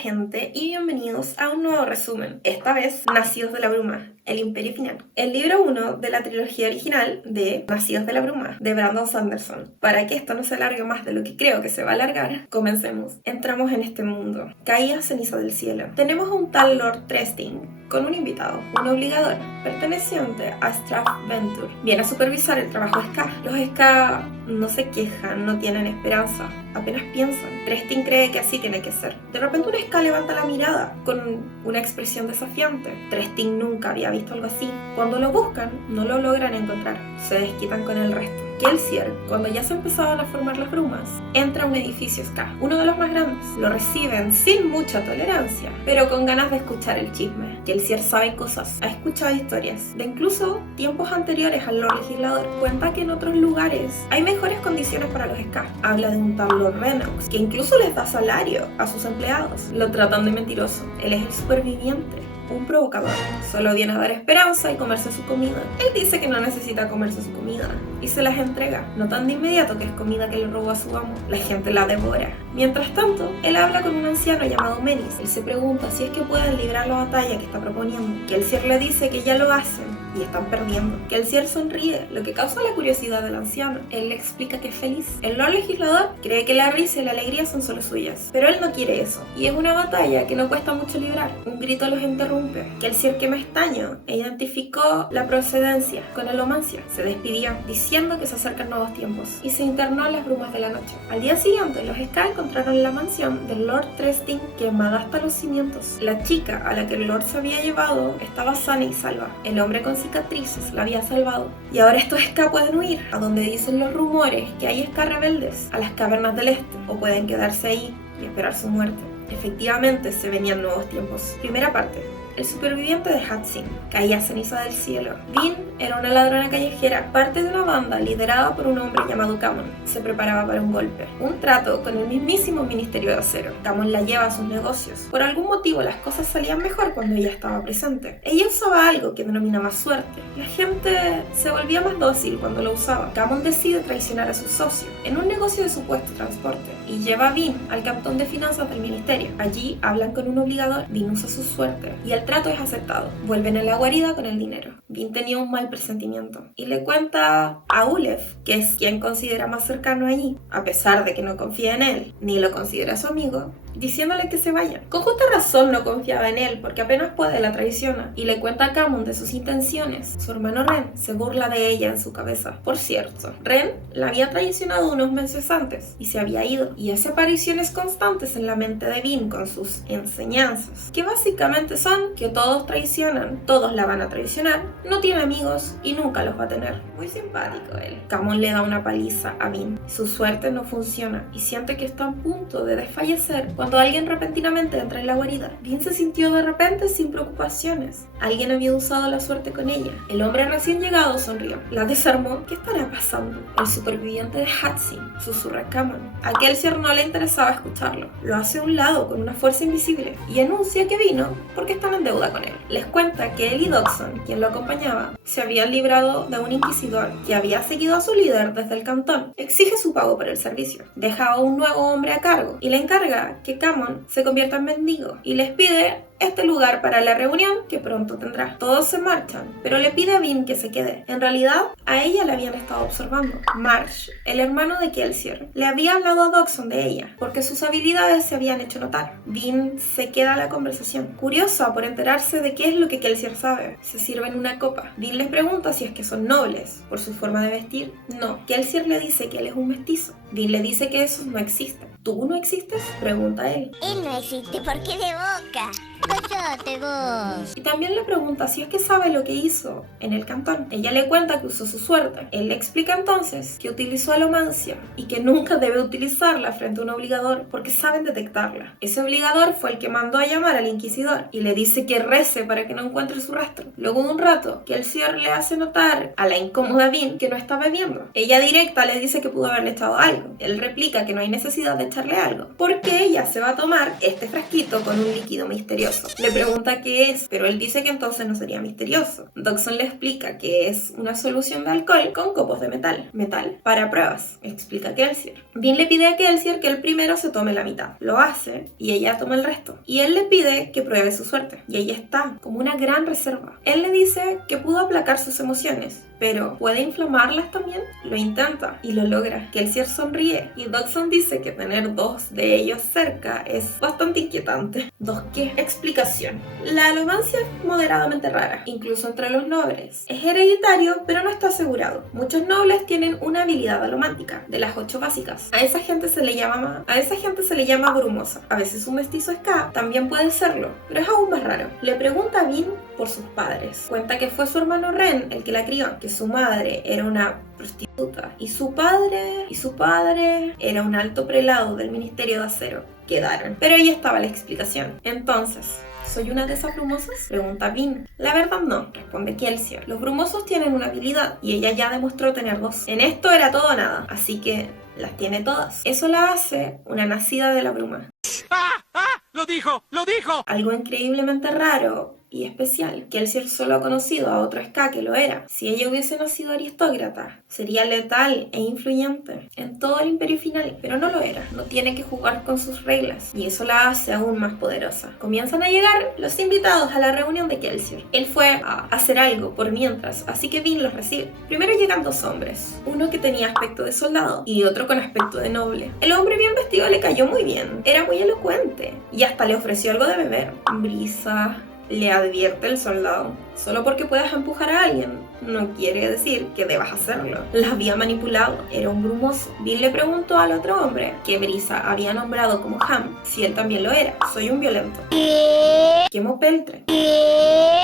gente y bienvenidos a un nuevo resumen, esta vez Nacidos de la Bruma, el Imperio Final. El libro 1 de la trilogía original de Nacidos de la Bruma, de Brandon Sanderson. Para que esto no se alargue más de lo que creo que se va a alargar, comencemos. Entramos en este mundo. Caía ceniza del cielo. Tenemos a un tal Lord Tresting con un invitado, un obligador, perteneciente a Strath Venture. Viene a supervisar el trabajo Ska. Los Ska no se quejan, no tienen esperanza, apenas piensan. Tresting cree que así tiene que ser. De repente un Ska levanta la mirada con una expresión desafiante. Tresting nunca había visto algo así. Cuando lo buscan, no lo logran encontrar. Se desquitan con el resto. Kelsier, cuando ya se empezaban a formar las brumas, entra a un edificio Ska, uno de los más grandes. Lo reciben sin mucha tolerancia, pero con ganas de escuchar el chisme. Kelsier sabe cosas, ha escuchado historias de incluso tiempos anteriores al Lord Legislador. Cuenta que en otros lugares hay mejores condiciones para los Ska. Habla de un tal Lord Renox, que incluso les da salario a sus empleados. Lo tratan de mentiroso. Él es el superviviente, un provocador. Solo viene a dar esperanza y comerse su comida. Él dice que no necesita comerse su comida y se las entrega, no tan de inmediato que es comida que le robó a su amo. La gente la devora. Mientras tanto, él habla con un anciano llamado Menis. Él se pregunta si es que pueden librar la batalla que está proponiendo. Kelsier le dice que ya lo hacen y están perdiendo. Kelsier sonríe, lo que causa la curiosidad del anciano. Él le explica que es feliz. El Lord Legislador cree que la risa y la alegría son solo suyas, pero él no quiere eso. Y es una batalla que no cuesta mucho librar. Un grito los interrumpe. Kelsier quema estaño e identificó la procedencia con alomancia. Se despidió, diciendo que se acercan nuevos tiempos, y se internó en las brumas de la noche. Al día siguiente, los Ska encontraron la mansión del Lord Tresting quemada hasta los cimientos. La chica a la que el Lord se había llevado estaba sana y salva. El hombre con cicatrices la había salvado. Y ahora estos Ska pueden huir, a donde dicen los rumores que hay Ska rebeldes, a las cavernas del este, o pueden quedarse ahí y esperar su muerte. Efectivamente, se venían nuevos tiempos. Primera parte. El superviviente de Hatsin caía ceniza del cielo. Vin era una ladrona callejera, parte de una banda liderada por un hombre llamado Camon. Se preparaba para un golpe, un trato con el mismísimo Ministerio de Acero. Camon la lleva a sus negocios. Por algún motivo las cosas salían mejor cuando ella estaba presente. Ella usaba algo que denominaba suerte. La gente se volvía más dócil cuando lo usaba. Camon decide traicionar a su socio en un negocio de supuesto transporte y lleva a Vin al cantón de finanzas del ministerio. Allí hablan con un obligador. Vin usa su suerte y el trato es aceptado. Vuelven a la guarida con el dinero. Vin tenía un mal presentimiento y le cuenta a Ulef, que es quien considera más cercano allí, a pesar de que no confía en él ni lo considera su amigo, diciéndole que se vaya. Con justa razón no confiaba en él, porque apenas puede la traiciona, y le cuenta a Camon de sus intenciones. Su hermano Ren se burla de ella en su cabeza. Por cierto, Ren la había traicionado unos meses antes y se había ido, y hace apariciones constantes en la mente de Vin con sus enseñanzas, que básicamente son que todos traicionan, todos la van a traicionar, no tiene amigos y nunca los va a tener. Muy simpático él. Camon le da una paliza a Vin. Su suerte no funciona y siente que está a punto de desfallecer cuando alguien repentinamente entra en la guarida. Vin se sintió de repente sin preocupaciones. Alguien había usado la suerte con ella. El hombre recién llegado sonrió. La desarmó. ¿Qué estará pasando? El superviviente de Hatsin, susurra Camon. A Kelsier no le interesaba escucharlo. Lo hace a un lado con una fuerza invisible y anuncia que vino porque están en deuda con él. Les cuenta que él y Dodson, quien lo acompañaba, se habían librado de un inquisidor que había seguido a su líder desde el cantón. Exige su pago por el servicio. Deja a un nuevo hombre a cargo y le encarga que Camon se convierta en mendigo y les pide este lugar para la reunión que pronto tendrá. Todos se marchan, pero le pide a Vin que se quede. En realidad, a ella la habían estado observando. Marsh, el hermano de Kelsier, le había hablado a Dodson de ella, porque sus habilidades se habían hecho notar. Vin se queda a la conversación, curiosa por enterarse de qué es lo que Kelsier sabe. Se sirven una copa. Vin les pregunta si es que son nobles, por su forma de vestir. No. Kelsier le dice que él es un mestizo. Vin le dice que esos no existen. ¿Tú no existes?, pregunta él. Él no existe, ¿por qué de boca? ¡Cállate vos! Y también le pregunta si es que sabe lo que hizo en el cantón. Ella le cuenta que usó su suerte. Él le explica entonces que utilizó alomancia y que nunca debe utilizarla frente a un obligador porque saben detectarla. Ese obligador fue el que mandó a llamar al inquisidor y le dice que rece para que no encuentre su rastro. Luego de un rato, Kelsier le hace notar a la incómoda Vin que no está bebiendo. Ella directa le dice que pudo haberle echado algo. Él replica que no hay necesidad de echarle algo porque ella se va a tomar este frasquito con un líquido misterioso. misterioso. Le pregunta qué es, pero él dice que entonces no sería misterioso. Dodgson le explica que es una solución de alcohol con copos de metal. Metal para pruebas, explica Kelsier. Bean le pide a Kelsier que él primero se tome la mitad. Lo hace y ella toma el resto. Y él le pide que pruebe su suerte. Y ella está como una gran reserva. Él le dice que pudo aplacar sus emociones, pero ¿puede inflamarlas también? Lo intenta y lo logra. Kelsier sonríe y Dodgson dice que tener dos de ellos cerca es bastante inquietante. ¿Dos qué? Explicación. La alomancia es moderadamente rara, incluso entre los nobles. Es hereditario, pero no está asegurado. Muchos nobles tienen una habilidad alomántica, de las 8 básicas. A esa gente se le llama brumosa. A veces un mestizo Ska también puede serlo, pero es aún más raro. Le pregunta a Bean por sus padres. Cuenta que fue su hermano Ren el que la crió, que su madre era una prostituta y su padre era un alto prelado del Ministerio de Acero. Quedaron. Pero ahí estaba la explicación. Entonces, ¿soy una de esas brumosas? Pregunta Bean. La verdad no, responde Kelsier. Los brumosos tienen una habilidad y ella ya demostró tener 2. En esto era todo o nada, así que las tiene todas. Eso la hace una nacida de la bruma. ¡Lo dijo! ¡Lo dijo! Algo increíblemente raro y especial. Kelsier solo ha conocido a otro Ska que lo era. Si ella hubiese nacido aristócrata, sería letal e influyente en todo el Imperio Final, pero no lo era. No tiene que jugar con sus reglas y eso la hace aún más poderosa. Comienzan a llegar los invitados a la reunión de Kelsier. Él fue a hacer algo por mientras, así que Bean los recibe. Primero llegan 2 hombres, uno que tenía aspecto de soldado y otro con aspecto de noble. El hombre bien vestido le cayó muy bien, era muy elocuente y hasta le ofreció algo de beber. Brisa, le advierte el soldado. Solo porque puedas empujar a alguien no quiere decir que debas hacerlo. La había manipulado, era un brumoso. Bean le preguntó al otro hombre, que Brisa había nombrado como Ham, si él también lo era. Soy un violento. Quemo peltre.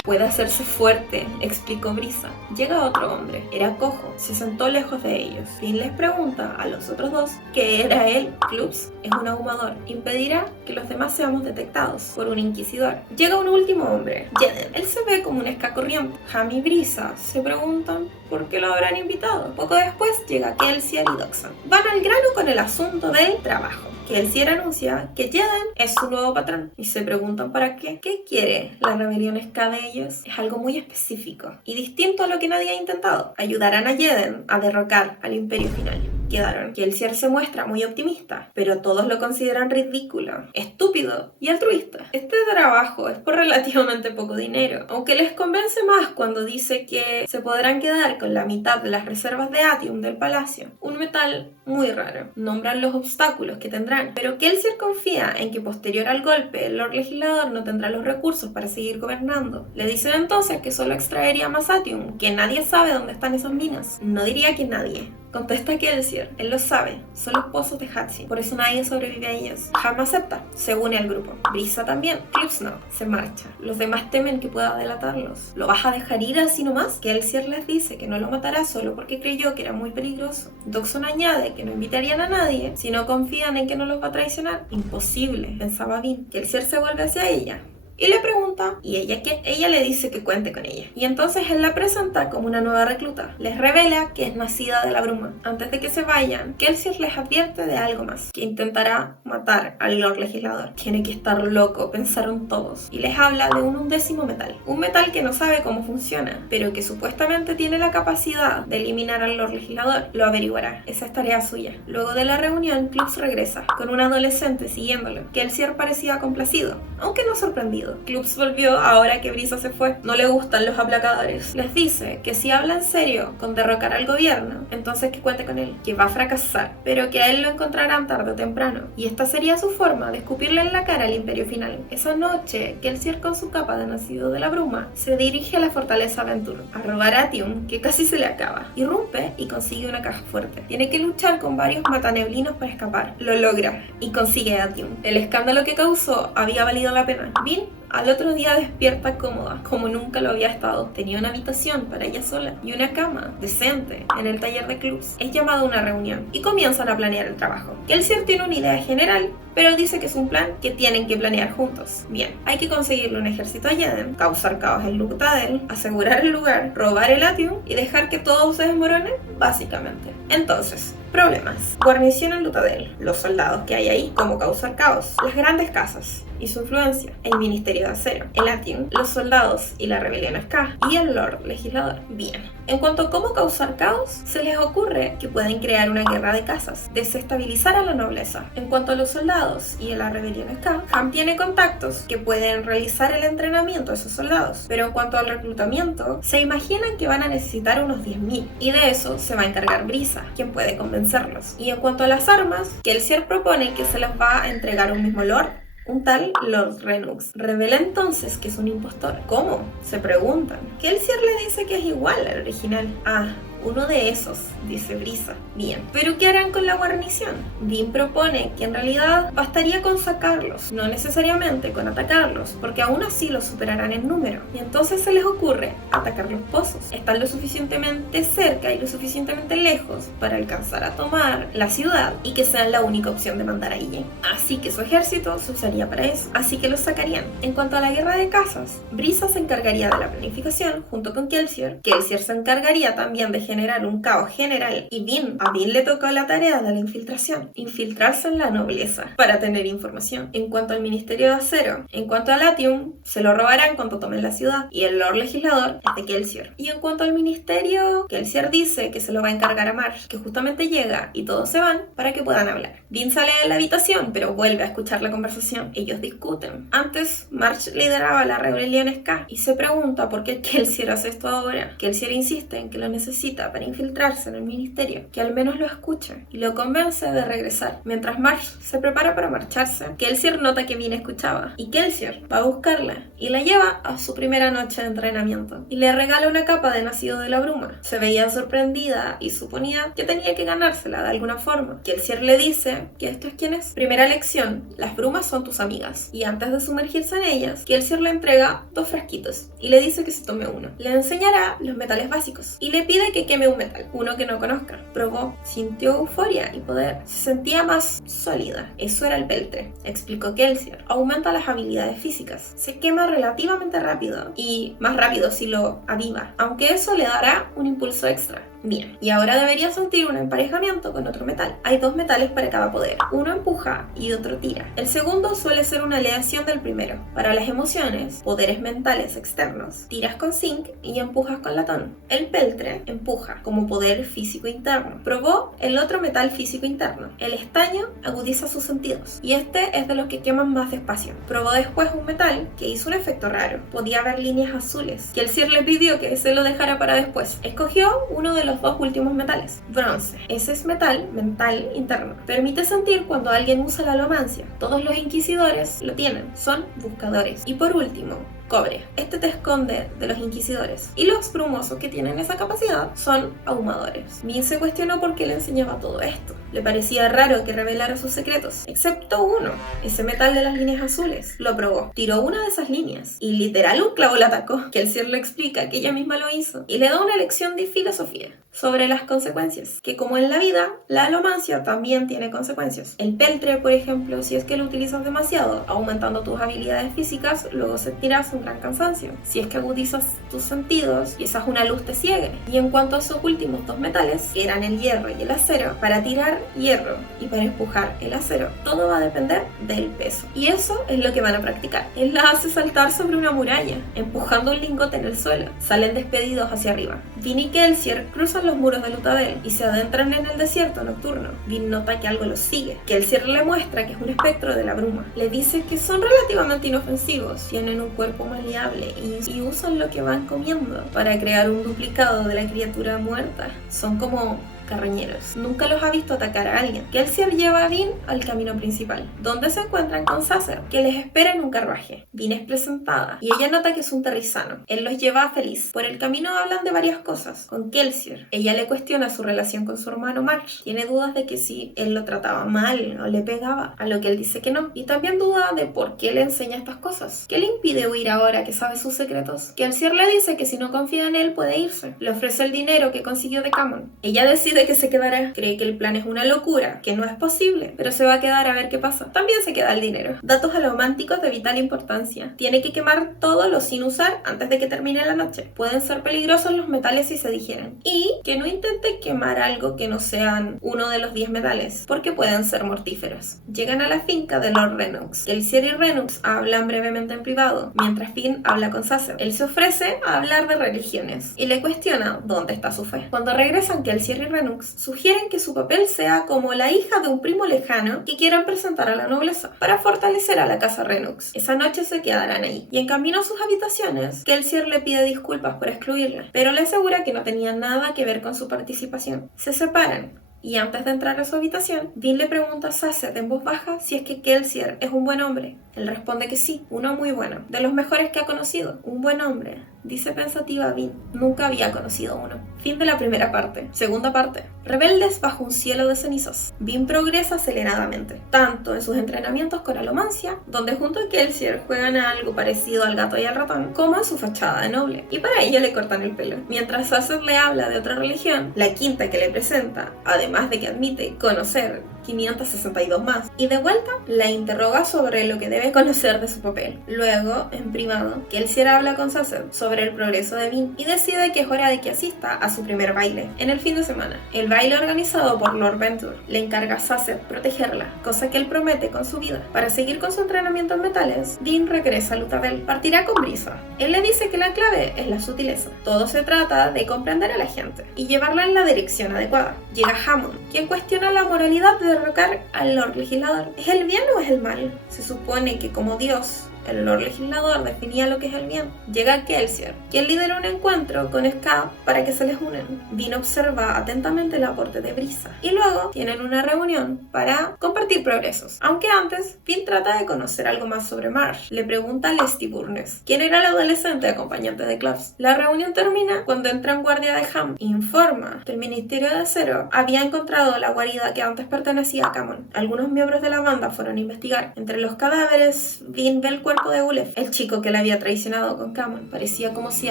Puede hacerse fuerte, explicó Brisa. Llega otro hombre, era cojo, se sentó lejos de ellos. Bean les pregunta a los otros 2 que era él. Clubs es un ahumador, impedirá que los demás seamos detectados por un inquisidor. Llega un último hombre, Jeden. Él se ve como un Ska corriente. Ham y Brisa se preguntan por qué lo habrán invitado. Poco después llega Kelsier y Dodgson. Van al grano con el asunto del trabajo. Kelsier anuncia que Jeden es su nuevo patrón y se preguntan para qué. ¿Qué quiere la rebelión Ska de ellos? Es algo muy específico y distinto a lo que nadie ha intentado. Ayudarán a Jeden a derrocar al Imperio Final. Quedaron. Kelsier se muestra muy optimista, pero todos lo consideran ridículo, estúpido y altruista. Este trabajo es por relativamente poco dinero, aunque les convence más cuando dice que se podrán quedar con la mitad de las reservas de atium del palacio, un metal muy raro. Nombran los obstáculos que tendrán, pero Kelsier confía en que posterior al golpe el Lord Legislador no tendrá los recursos para seguir gobernando. Le dicen entonces que solo extraería más atium, que nadie sabe dónde están esas minas. No diría que nadie. Contesta Kelsier, él lo sabe, son los pozos de Hatsi, por eso nadie sobrevive a ellos. Ham acepta, se une al grupo. Brisa también. Clubs no, se marcha. Los demás temen que pueda delatarlos. ¿Lo vas a dejar ir así nomás? Kelsier les dice que no lo matará solo porque creyó que era muy peligroso. Dodgson añade que no invitarían a nadie si no confían en que no los va a traicionar. Imposible, pensaba Bean. Kelsier se vuelve hacia ella y le pregunta, ¿y ella qué? Ella le dice que cuente con ella. Y entonces él la presenta como una nueva recluta. Les revela que es nacida de la bruma. Antes de que se vayan, Kelsier les advierte de algo más, que intentará matar al Lord Legislador. Tiene que estar loco, pensaron todos. Y les habla de un 11º metal. Un metal que no sabe cómo funciona, pero que supuestamente tiene la capacidad de eliminar al Lord Legislador. Lo averiguará. Esa es tarea suya. Luego de la reunión, Clubs regresa, con un adolescente siguiéndolo. Kelsier parecía complacido, aunque no sorprendido. Clubs volvió ahora que Brisa se fue. No le gustan los aplacadores. Les dice que si habla en serio con derrocar al gobierno, entonces que cuente con él, que va a fracasar, pero que a él lo encontrarán tarde o temprano. Y esta sería su forma de escupirle en la cara al Imperio Final. Esa noche, Kelsier con su capa de nacido de la bruma se dirige a la fortaleza Ventur a robar atium, que casi se le acaba. Irrumpe y consigue una caja fuerte. Tiene que luchar con varios mataneblinos para escapar. Lo logra y consigue atium. El escándalo que causó había valido la pena. Bean al otro día despierta cómoda, como nunca lo había estado. Tenía una habitación para ella sola y una cama decente en el taller de Clubs. Es llamada a una reunión y comienzan a planear el trabajo. Kelsier tiene una idea general pero dice que es un plan que tienen que planear juntos. Bien, hay que conseguirle un ejército a Jeden, causar caos en Luthadel, asegurar el lugar, robar el Latium y dejar que todo se desmorone, básicamente. Entonces, problemas. Guarnición en Luthadel, los soldados que hay ahí, cómo causar caos, las grandes casas y su influencia, el Ministerio de Acero, el Latium, los soldados y la rebelión Ska y el Lord Legislador. Bien, en cuanto a cómo causar caos, se les ocurre que pueden crear una guerra de casas, desestabilizar a la nobleza. En cuanto a los soldados y a la rebelión Ska, Ham tiene contactos que pueden realizar el entrenamiento de esos soldados, pero en cuanto al reclutamiento, se imaginan que van a necesitar unos 10.000 y de eso se va a encargar Brisa, quien puede convencerlos. Y en cuanto a las armas, Kelsier propone que se las va a entregar un mismo Lord, un tal Lord Renux. Revela entonces que es un impostor. ¿Cómo? Se preguntan. Kelsier le dice que es igual al original. Ah, uno de esos, dice Brisa. Bien, pero ¿qué harán con la guarnición? Vin propone que en realidad bastaría con sacarlos, no necesariamente con atacarlos, porque aún así los superarán en número. Y entonces se les ocurre atacar los pozos. Están lo suficientemente cerca y lo suficientemente lejos para alcanzar a tomar la ciudad y que sean la única opción de mandar a Yen. Así que su ejército se usaría para eso, así que los sacarían. En cuanto a la guerra de casas, Brisa se encargaría de la planificación junto con Kelsier. Kelsier se encargaría también de generar un caos general y a Vin le tocó la tarea de la infiltración, infiltrarse en la nobleza para tener información. En cuanto al Ministerio de Acero, en cuanto a Latium, se lo robarán cuando tomen la ciudad y el Lord Legislador es de Kelsier. Y en cuanto al Ministerio, Kelsier dice que se lo va a encargar a Marsh, que justamente llega y todos se van para que puedan hablar. Vin sale de la habitación pero vuelve a escuchar la conversación. Ellos discuten. Antes, Marsh lideraba la rebelión Ska y se pregunta por qué Kelsier hace esto ahora. Kelsier insiste en que lo necesita para infiltrarse en el ministerio, que al menos lo escuche y lo convence de regresar. Mientras Marsh se prepara para marcharse, Kelsier nota que Vin escuchaba y Kelsier va a buscarla y la lleva a su primera noche de entrenamiento y le regala una capa de Nacido de la Bruma. Se veía sorprendida y suponía que tenía que ganársela de alguna forma. Kelsier le dice que esto es quién es. Primera lección: las brumas son tus amigas. Y antes de sumergirse en ellas, Kelsier le entrega 2 frasquitos y le dice que se tome uno. Le enseñará los metales básicos y le pide que queme un metal, uno que no conozca. Probó, sintió euforia y poder. Se sentía más sólida. Eso era el peltre, explicó Kelsier. Aumenta las habilidades físicas. Se quema relativamente rápido y más rápido si lo aviva, aunque eso le dará un impulso extra. Bien, y ahora debería sentir un emparejamiento con otro metal. Hay 2 metales para cada poder. Uno empuja y otro tira. El segundo suele ser una aleación del primero. Para las emociones, poderes mentales externos, tiras con zinc y empujas con latón. El peltre empuja como poder físico interno. Probó el otro metal físico interno. El estaño agudiza sus sentidos y este es de los que queman más despacio. Probó después un metal que hizo un efecto raro. Podía ver líneas azules. Kelsier le pidió que se lo dejara para después. Escogió uno de los 2 últimos metales. Bronce. Ese es metal mental interno. Permite sentir cuando alguien usa la alomancia. Todos los inquisidores lo tienen. Son buscadores. Y por último, cobre. Este te esconde de los inquisidores. Y los brumosos que tienen esa capacidad son ahumadores. Vin se cuestionó por qué le enseñaba todo esto. Le parecía raro que revelara sus secretos, excepto uno, ese metal de las líneas azules. Lo probó, tiró una de esas líneas y literal un clavo la atacó. Kelsier le explica que ella misma lo hizo y le da una lección de filosofía sobre las consecuencias, que como en la vida, la alomancia también tiene consecuencias. El peltre, por ejemplo, si es que lo utilizas demasiado, aumentando tus habilidades físicas, luego sentirás un gran cansancio. Si es que agudizas tus sentidos, quizás una luz te ciegue. Y en cuanto a esos últimos 2 metales, que eran el hierro y el acero, para tirar hierro y para empujar el acero, todo va a depender del peso. Y eso es lo que van a practicar. Él la hace saltar sobre una muralla, empujando un lingote en el suelo. Salen despedidos hacia arriba. Vin y Kelsier cruzan los muros de Luthadel y se adentran en el desierto nocturno. Vin nota que algo los sigue. Kelsier le muestra que es un espectro de la bruma. Le dice que son relativamente inofensivos, tienen un cuerpo maleable y usan lo que van comiendo para crear un duplicado de la criatura muerta. Son como carroñeros. Nunca los ha visto atacar a alguien. Kelsier lleva a Vin al camino principal, donde se encuentran con Sacer, que les espera en un carruaje. Vin es presentada y ella nota que es un terrizano. Él los lleva a Feliz. Por el camino hablan de varias cosas con Kelsier. Ella le cuestiona su relación con su hermano Marsh. Tiene dudas de que si él lo trataba mal o le pegaba, a lo que él dice que no. Y también duda de por qué le enseña estas cosas. ¿Qué le impide huir ahora que sabe sus secretos? Kelsier le dice que si no confía en él puede irse. Le ofrece el dinero que consiguió de Camon. Ella decide pide que se quedara. Cree que el plan es una locura, que no es posible, pero se va a quedar a ver qué pasa. También se queda el dinero. Datos alománticos de vital importancia. Tiene que quemar todo lo sin usar antes de que termine la noche. Pueden ser peligrosos los metales si se digieren. Y que no intente quemar algo que no sean uno de los 10 metales, porque pueden ser mortíferos. Llegan a la finca de Lord Renux. Kelsier y Renux hablan brevemente en privado, mientras Finn habla con Sasser. Él se ofrece a hablar de religiones y le cuestiona dónde está su fe. Cuando regresan, Kelsier y Renux sugieren que su papel sea como la hija de un primo lejano que quieran presentar a la nobleza para fortalecer a la casa Renux. Esa noche se quedarán ahí y en camino a sus habitaciones, Kelsier le pide disculpas por excluirla, pero le asegura que no tenía nada que ver con su participación. Se separan. Y antes de entrar a su habitación, Vin le pregunta a Sasset en voz baja si es que Kelsier es un buen hombre. Él responde que sí, uno muy bueno, de los mejores que ha conocido. Un buen hombre, dice pensativa Vin. Nunca había conocido uno. Fin de la primera parte. Segunda parte. Rebeldes bajo un cielo de cenizas. Vin progresa aceleradamente, tanto en sus entrenamientos con alomancia, donde junto a Kelsier juegan a algo parecido al gato y al ratón, como en su fachada de noble. Y para ello le cortan el pelo. Mientras Sasset le habla de otra religión, la quinta que le presenta, además de que admite conocer 562 más, y de vuelta la interroga sobre lo que debe conocer de su papel. Luego, en privado, Kelsier habla con Sasset sobre el progreso de Vin y decide que es hora de que asista a su primer baile, en el fin de semana. El baile organizado por Lord Venture le encarga a Sasset protegerla, cosa que él promete con su vida. Para seguir con su entrenamiento en metales, Vin regresa a Luthadel. Partirá con brisa. Él le dice que la clave es la sutileza. Todo se trata de comprender a la gente y llevarla en la dirección adecuada. Llega Hammond, quien cuestiona la moralidad de derrocar al Lord Legislador. ¿Es el bien o es el mal? Se supone que como Dios, el Lord Legislador definía lo que es el bien. Llega Kelsier, quien lidera un encuentro con Scap para que se les unan. Vin observa atentamente el aporte de Brisa y luego tienen una reunión para compartir progresos. Aunque antes, Vin trata de conocer algo más sobre Marsh. Le pregunta a Lesty Burnes, quien era el adolescente acompañante de Clubs. La reunión termina cuando entra en guardia de Ham e informa que el Ministerio de Acero había encontrado la guarida que antes pertenecía a Camon. Algunos miembros de la banda fueron a investigar. Entre los cadáveres, Vin ve el cuerpo de Ulef, el chico que le había traicionado con Camon. Parecía como si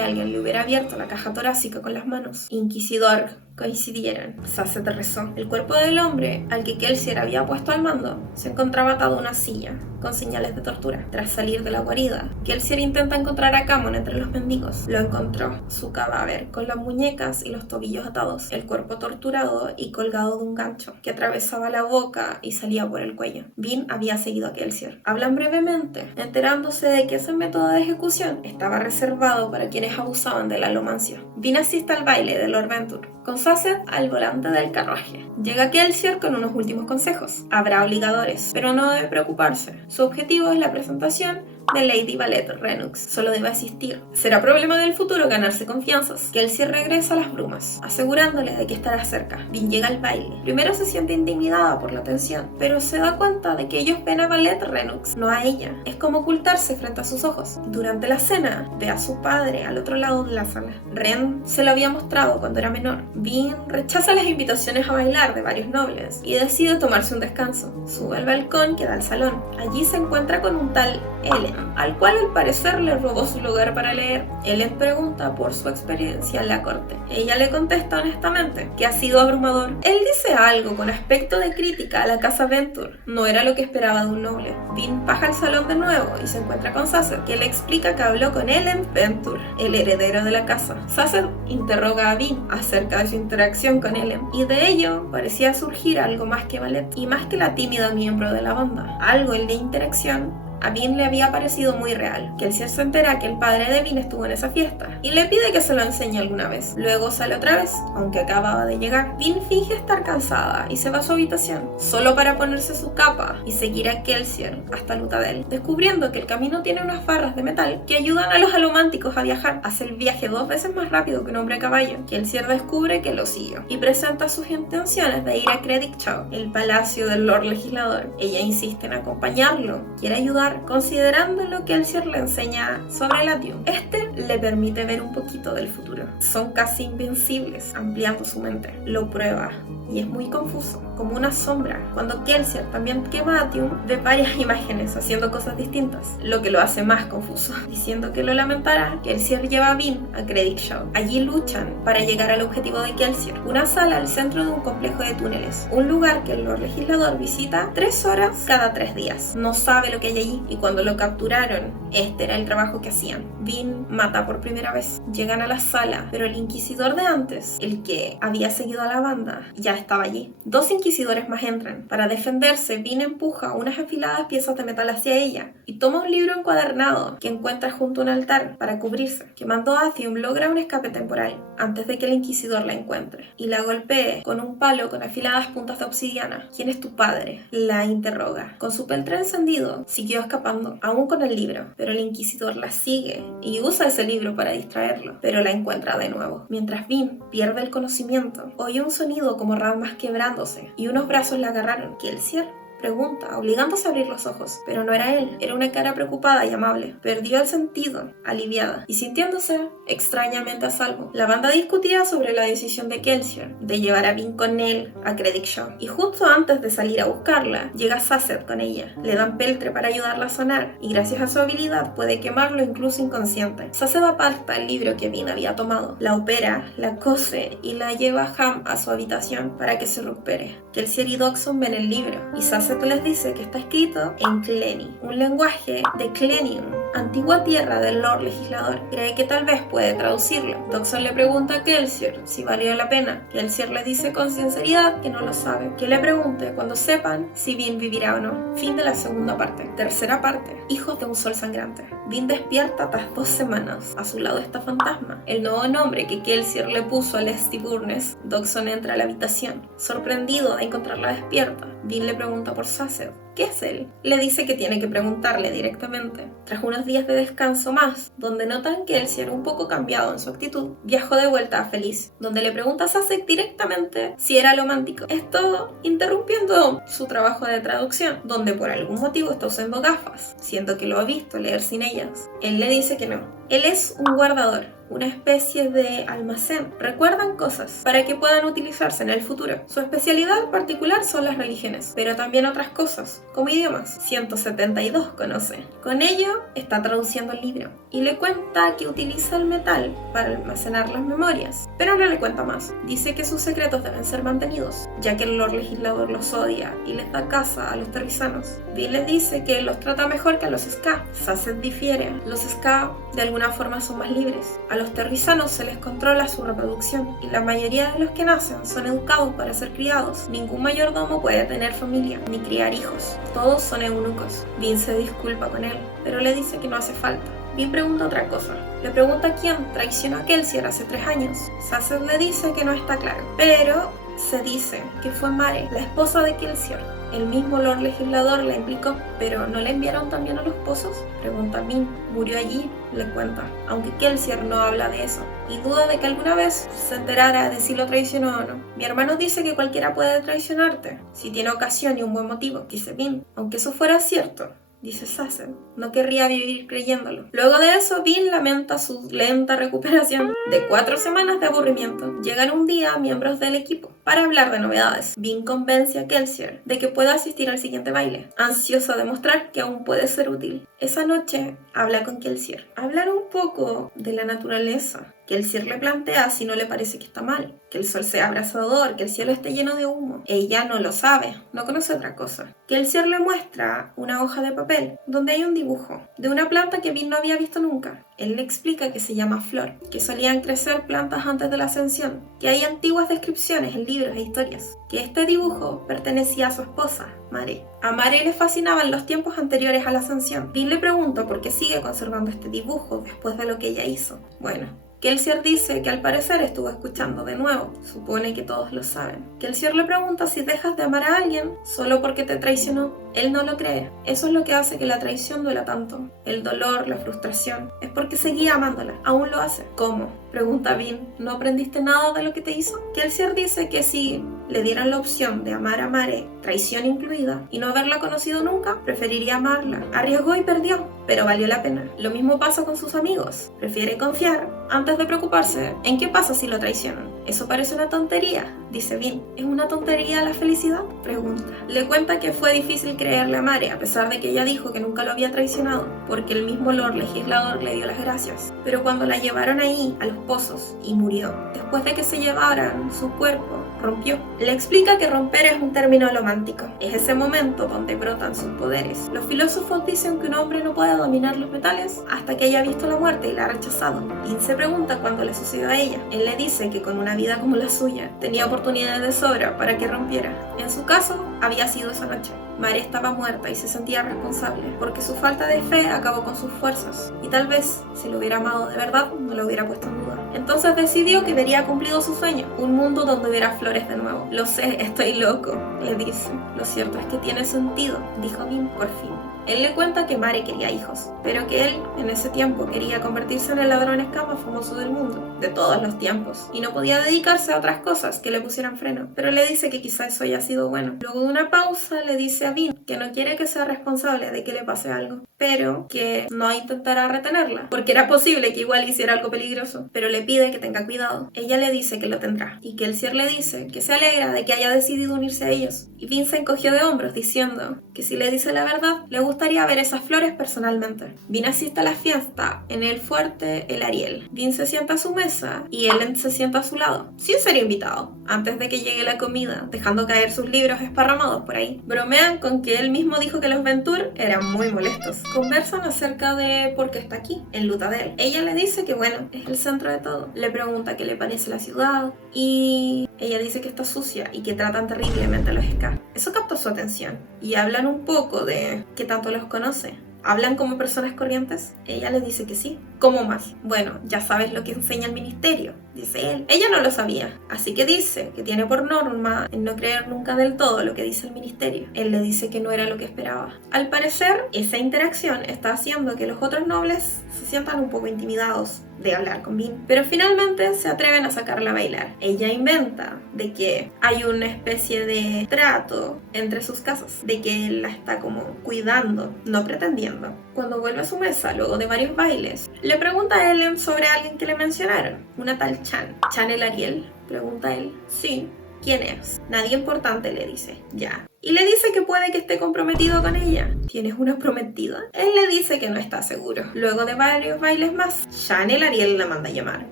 alguien le hubiera abierto la caja torácica con las manos. Inquisidor coincidieron. Sasset rezó. El cuerpo del hombre al que Kelsier había puesto al mando se encontraba atado a una silla, con señales de tortura. Tras salir de la guarida, Kelsier intenta encontrar a Camon entre los mendigos. Lo encontró, su cadáver, con las muñecas y los tobillos atados, el cuerpo torturado y colgado de un gancho, que atravesaba la boca y salía por el cuello. Vin había seguido a Kelsier. Hablan brevemente, enterándose de que ese método de ejecución estaba reservado para quienes abusaban de la alomancia. Vin asiste al baile de Lord Venture, con Sasset al volante del carruaje. Llega Kelsier con unos últimos consejos. Habrá obligadores, pero no debe preocuparse. Su objetivo es la presentación de Lady Ballet Renux. Solo debe asistir. Será problema del futuro ganarse confianzas. Kelsier regresa a las brumas, asegurándole de que estará cerca. Vin llega al baile. Primero se siente intimidada por la tensión, pero se da cuenta de que ellos ven a Ballet Renux, no a ella. Es como ocultarse frente a sus ojos. Durante la cena, ve a su padre al otro lado de la sala. Ren se lo había mostrado cuando era menor. Vin rechaza las invitaciones a bailar de varios nobles y decide tomarse un descanso. Sube al balcón que da al salón. Allí se encuentra con un tal Ellen, al cual al parecer le robó su lugar para leer. Ellen pregunta por su experiencia en la corte. Ella le contesta honestamente que ha sido abrumador. Él dice algo con aspecto de crítica a la casa Venture. No era lo que esperaba de un noble. Vin baja al salón de nuevo y se encuentra con Sasset, que le explica que habló con Ellen Venture, el heredero de la casa. Sasset interroga a Vin acerca de su interacción con Ellen, y de ello parecía surgir algo más que Ballet y más que la tímida miembro de la banda. Algo en la interacción a Vin le había parecido muy real. Kelsier se entera que el padre de Vin estuvo en esa fiesta y le pide que se lo enseñe alguna vez. Luego sale otra vez, aunque acababa de llegar. Vin finge estar cansada y se va a su habitación, solo para ponerse su capa y seguir a Kelsier hasta Luthadel, descubriendo que el camino tiene unas barras de metal que ayudan a los alománticos a viajar. Hace el viaje 2 veces más rápido que un hombre a caballo. Kelsier descubre que lo siguió y presenta sus intenciones de ir a Kredikchau, el palacio del Lord Legislador. Ella insiste en acompañarlo, quiere ayudar, considerando lo que Kelsier le enseña sobre Latium. Este le permite ver un poquito del futuro. Son casi invencibles, ampliando su mente. Lo prueba y es muy confuso, como una sombra. Cuando Kelsier también que Matthew ve varias imágenes haciendo cosas distintas, lo que lo hace más confuso, diciendo que lo lamentará. Kelsier lleva a Bean a Craddock. Allí luchan para llegar al objetivo de Kelsier, una sala al centro de un complejo de túneles, un lugar que el Lord Legislador visita 3 horas cada 3 días. No sabe lo que hay allí, y cuando lo capturaron, este era el trabajo que hacían. Bean mata por primera vez. Llegan a la sala, pero el inquisidor de antes, el que había seguido a la banda, ya estaba allí. 2 inquisidores más entran. Para defenderse, Bean empuja unas afiladas piezas de metal hacia ella y toma un libro encuadernado que encuentra junto a un altar para cubrirse. Quemando Athium logra un escape temporal antes de que el inquisidor la encuentre y la golpee con un palo con afiladas puntas de obsidiana. ¿Quién es tu padre?, la interroga. Con su peltre encendido, siguió escapando, aún con el libro, pero el inquisidor la sigue y usa ese libro para distraerlo, pero la encuentra de nuevo. Mientras Bean pierde el conocimiento, oye un sonido como ramas quebrándose y unos brazos la agarraron. ¿Kelsier?, pregunta, obligándose a abrir los ojos, pero no era él, era una cara preocupada y amable. Perdió el sentido, aliviada, y sintiéndose extrañamente a salvo. La banda discutía sobre la decisión de Kelsier de llevar a Bean con él a Craddock, y justo antes de salir a buscarla, llega Saced con ella. Le dan peltre para ayudarla a sanar, y gracias a su habilidad puede quemarlo incluso inconsciente. Saced aparta el libro que Bean había tomado, la opera, la cose y la lleva a Ham a su habitación para que se recupere. Kelsier y Dockson ven el libro, y Saced les dice que está escrito en Cleni, un lenguaje de Clenium, antigua tierra del Lord Legislador. Cree que tal vez puede traducirlo. Dockson le pregunta a Kelsier si valió la pena. Kelsier le dice con sinceridad que no lo sabe, que le pregunte cuando sepan si Bean vivirá o no. Fin de la segunda parte. Tercera parte. Hijos de un sol sangrante. Bean despierta tras 2 semanas. A su lado está Fantasma, el nuevo nombre que Kelsier le puso a Lesty Burnes. Dockson entra a la habitación, sorprendido de encontrarla despierta. Bean le pregunta por Saced. ¿Qué es él? Le dice que tiene que preguntarle directamente. Tras unos días de descanso más, donde notan que Kelsier un poco cambiado en su actitud, viajó de vuelta a Feliz, donde le pregunta a Saced directamente si era lomántico. Esto interrumpiendo su trabajo de traducción, donde por algún motivo está usando gafas, siendo que lo ha visto leer sin ellas. Él le dice que no. Él es un guardador, una especie de almacén. Recuerdan cosas para que puedan utilizarse en el futuro. Su especialidad particular son las religiones, pero también otras cosas, como idiomas. 172 conoce. Con ello está traduciendo el libro y le cuenta que utiliza el metal para almacenar las memorias, pero no le cuenta más. Dice que sus secretos deben ser mantenidos, ya que el Lord Legislador los odia y les da caza a los terrisanos. Bean les dice que los trata mejor que a los Ska. Saced difiere. Los Ska de alguna forma son más libres. A los terrisanos se les controla su reproducción y la mayoría de los que nacen son educados para ser criados. Ningún mayordomo puede tener familia ni criar hijos. Todos son eunucos. Bean se disculpa con él, pero le dice que no hace falta. Bean pregunta otra cosa. Le pregunta quién traicionó a Kelsier hace 3 años. Saced le dice que no está claro, pero se dice que fue Mare, la esposa de Kelsier. El mismo Lord Legislador la implicó, pero ¿no le enviaron también a los pozos?, pregunta Bean. Murió allí, le cuenta, aunque Kelsier no habla de eso, y duda de que alguna vez se enterara de si lo traicionó o no. Mi hermano dice que cualquiera puede traicionarte, si tiene ocasión y un buen motivo, dice Bean. Aunque eso fuera cierto, dice Saced, no querría vivir creyéndolo. Luego de eso, Bean lamenta su lenta recuperación de 4 semanas de aburrimiento. Llegan un día miembros del equipo para hablar de novedades. Bean convence a Kelsier de que pueda asistir al siguiente baile, ansioso de demostrar que aún puede ser útil. Esa noche habla con Kelsier. Hablar un poco de la naturaleza. Kelsier le plantea si no le parece que está mal, que el sol sea abrasador, que el cielo esté lleno de humo. Ella no lo sabe, no conoce otra cosa. Kelsier le muestra una hoja de papel donde hay un dibujo de una planta que Bean no había visto nunca. Él le explica que se llama flor, que solían crecer plantas antes de la ascensión, que hay antiguas descripciones en libros e historias, que este dibujo pertenecía a su esposa, Mare. A Mare le fascinaban los tiempos anteriores a la ascensión. Bean le pregunta por qué sigue conservando este dibujo después de lo que ella hizo. Bueno, Kelsier dice que al parecer estuvo escuchando de nuevo, supone que todos lo saben. Kelsier le pregunta si dejas de amar a alguien solo porque te traicionó. Él no lo cree. Eso es lo que hace que la traición duela tanto. El dolor, la frustración, es porque seguía amándola. Aún lo hace. ¿Cómo?, pregunta Bean. ¿No aprendiste nada de lo que te hizo? Kelsier dice que si le dieran la opción de amar a Mare traición incluida, y no haberla conocido nunca, preferiría amarla. Arriesgó y perdió, pero valió la pena. Lo mismo pasa con sus amigos. Prefiere confiar antes de preocuparse en qué pasa si lo traicionan. Eso parece una tontería, dice Vin. ¿Es una tontería la felicidad? Pregunta. Le cuenta que fue difícil creerle a Mare, a pesar de que ella dijo que nunca lo había traicionado, porque el mismo Lord Legislador le dio las gracias. Pero cuando la llevaron ahí, a los pozos, y murió, después de que se llevaran su cuerpo, rompió. Le explica que romper es un término romántico. Es ese momento donde brotan sus poderes. Los filósofos dicen que un hombre no puede dominar los metales hasta que haya visto la muerte y la ha rechazado. Vin se pregunta cuándo le sucedió a ella. Él le dice que con una vida como la suya, tenía oportunidades de sobra para que rompiera. En su caso, había sido esa noche. Mare estaba muerta y se sentía responsable, porque su falta de fe acabó con sus fuerzas, y tal vez, si lo hubiera amado de verdad, no lo hubiera puesto en duda. Entonces decidió que vería cumplido su sueño, un mundo donde hubiera flores de nuevo. Lo sé, estoy loco, le dice. Lo cierto es que tiene sentido, dijo Vin por fin. Él le cuenta que Mare quería hijos, pero que él, en ese tiempo, quería convertirse en el ladrón escama más famoso del mundo, de todos los tiempos, y no podía dedicarse a otras cosas que le pusieran freno. Pero le dice que quizá eso haya sido bueno. Luego de una pausa, le dice a Vin que no quiere que sea responsable de que le pase algo, pero que no intentará retenerla, porque era posible que igual hiciera algo peligroso, pero le pide que tenga cuidado. Ella le dice que lo tendrá, y que el Sier le dice que se alegra de que haya decidido unirse a ellos. Y Vin se encogió de hombros diciendo que si le dice la verdad, le gustaría ver esas flores personalmente. Vin asiste a la fiesta en el fuerte El Ariel. Vin se sienta a su mesa y Ellen se sienta a su lado, sin ser invitado, antes de que llegue la comida, dejando caer sus libros esparramados por ahí. Bromean con que él mismo dijo que los Venture eran muy molestos. Conversan acerca de por qué está aquí, en Lutadel. Ella le dice que bueno, es el centro de todo. Le pregunta qué le parece la ciudad y ella dice que está sucia y que tratan terriblemente a los Ska. Eso captó su atención y hablan un poco de qué tanto los conoce. ¿Hablan como personas corrientes? Ella le dice que sí. ¿Cómo más? Bueno, ya sabes lo que enseña el ministerio, dice él. Ella no lo sabía, así que dice que tiene por norma en no creer nunca del todo lo que dice el ministerio. Él le dice que no era lo que esperaba. Al parecer, esa interacción está haciendo que los otros nobles se sientan un poco intimidados de hablar con Vin, pero finalmente se atreven a sacarla a bailar. Ella inventa de que hay una especie de trato entre sus casas, de que él la está como cuidando, no pretendiendo. Cuando vuelve a su mesa, luego de varios bailes, le pregunta a Ellen sobre alguien que le mencionaron, una tal Chan. ¿Chan el Ariel?, pregunta él. Sí. ¿Quién es? Nadie importante, le dice. Ya. Y le dice que puede que esté comprometido con ella. ¿Tienes una prometida? Él le dice que no está seguro. Luego de varios bailes más, Chan el Ariel la manda a llamar.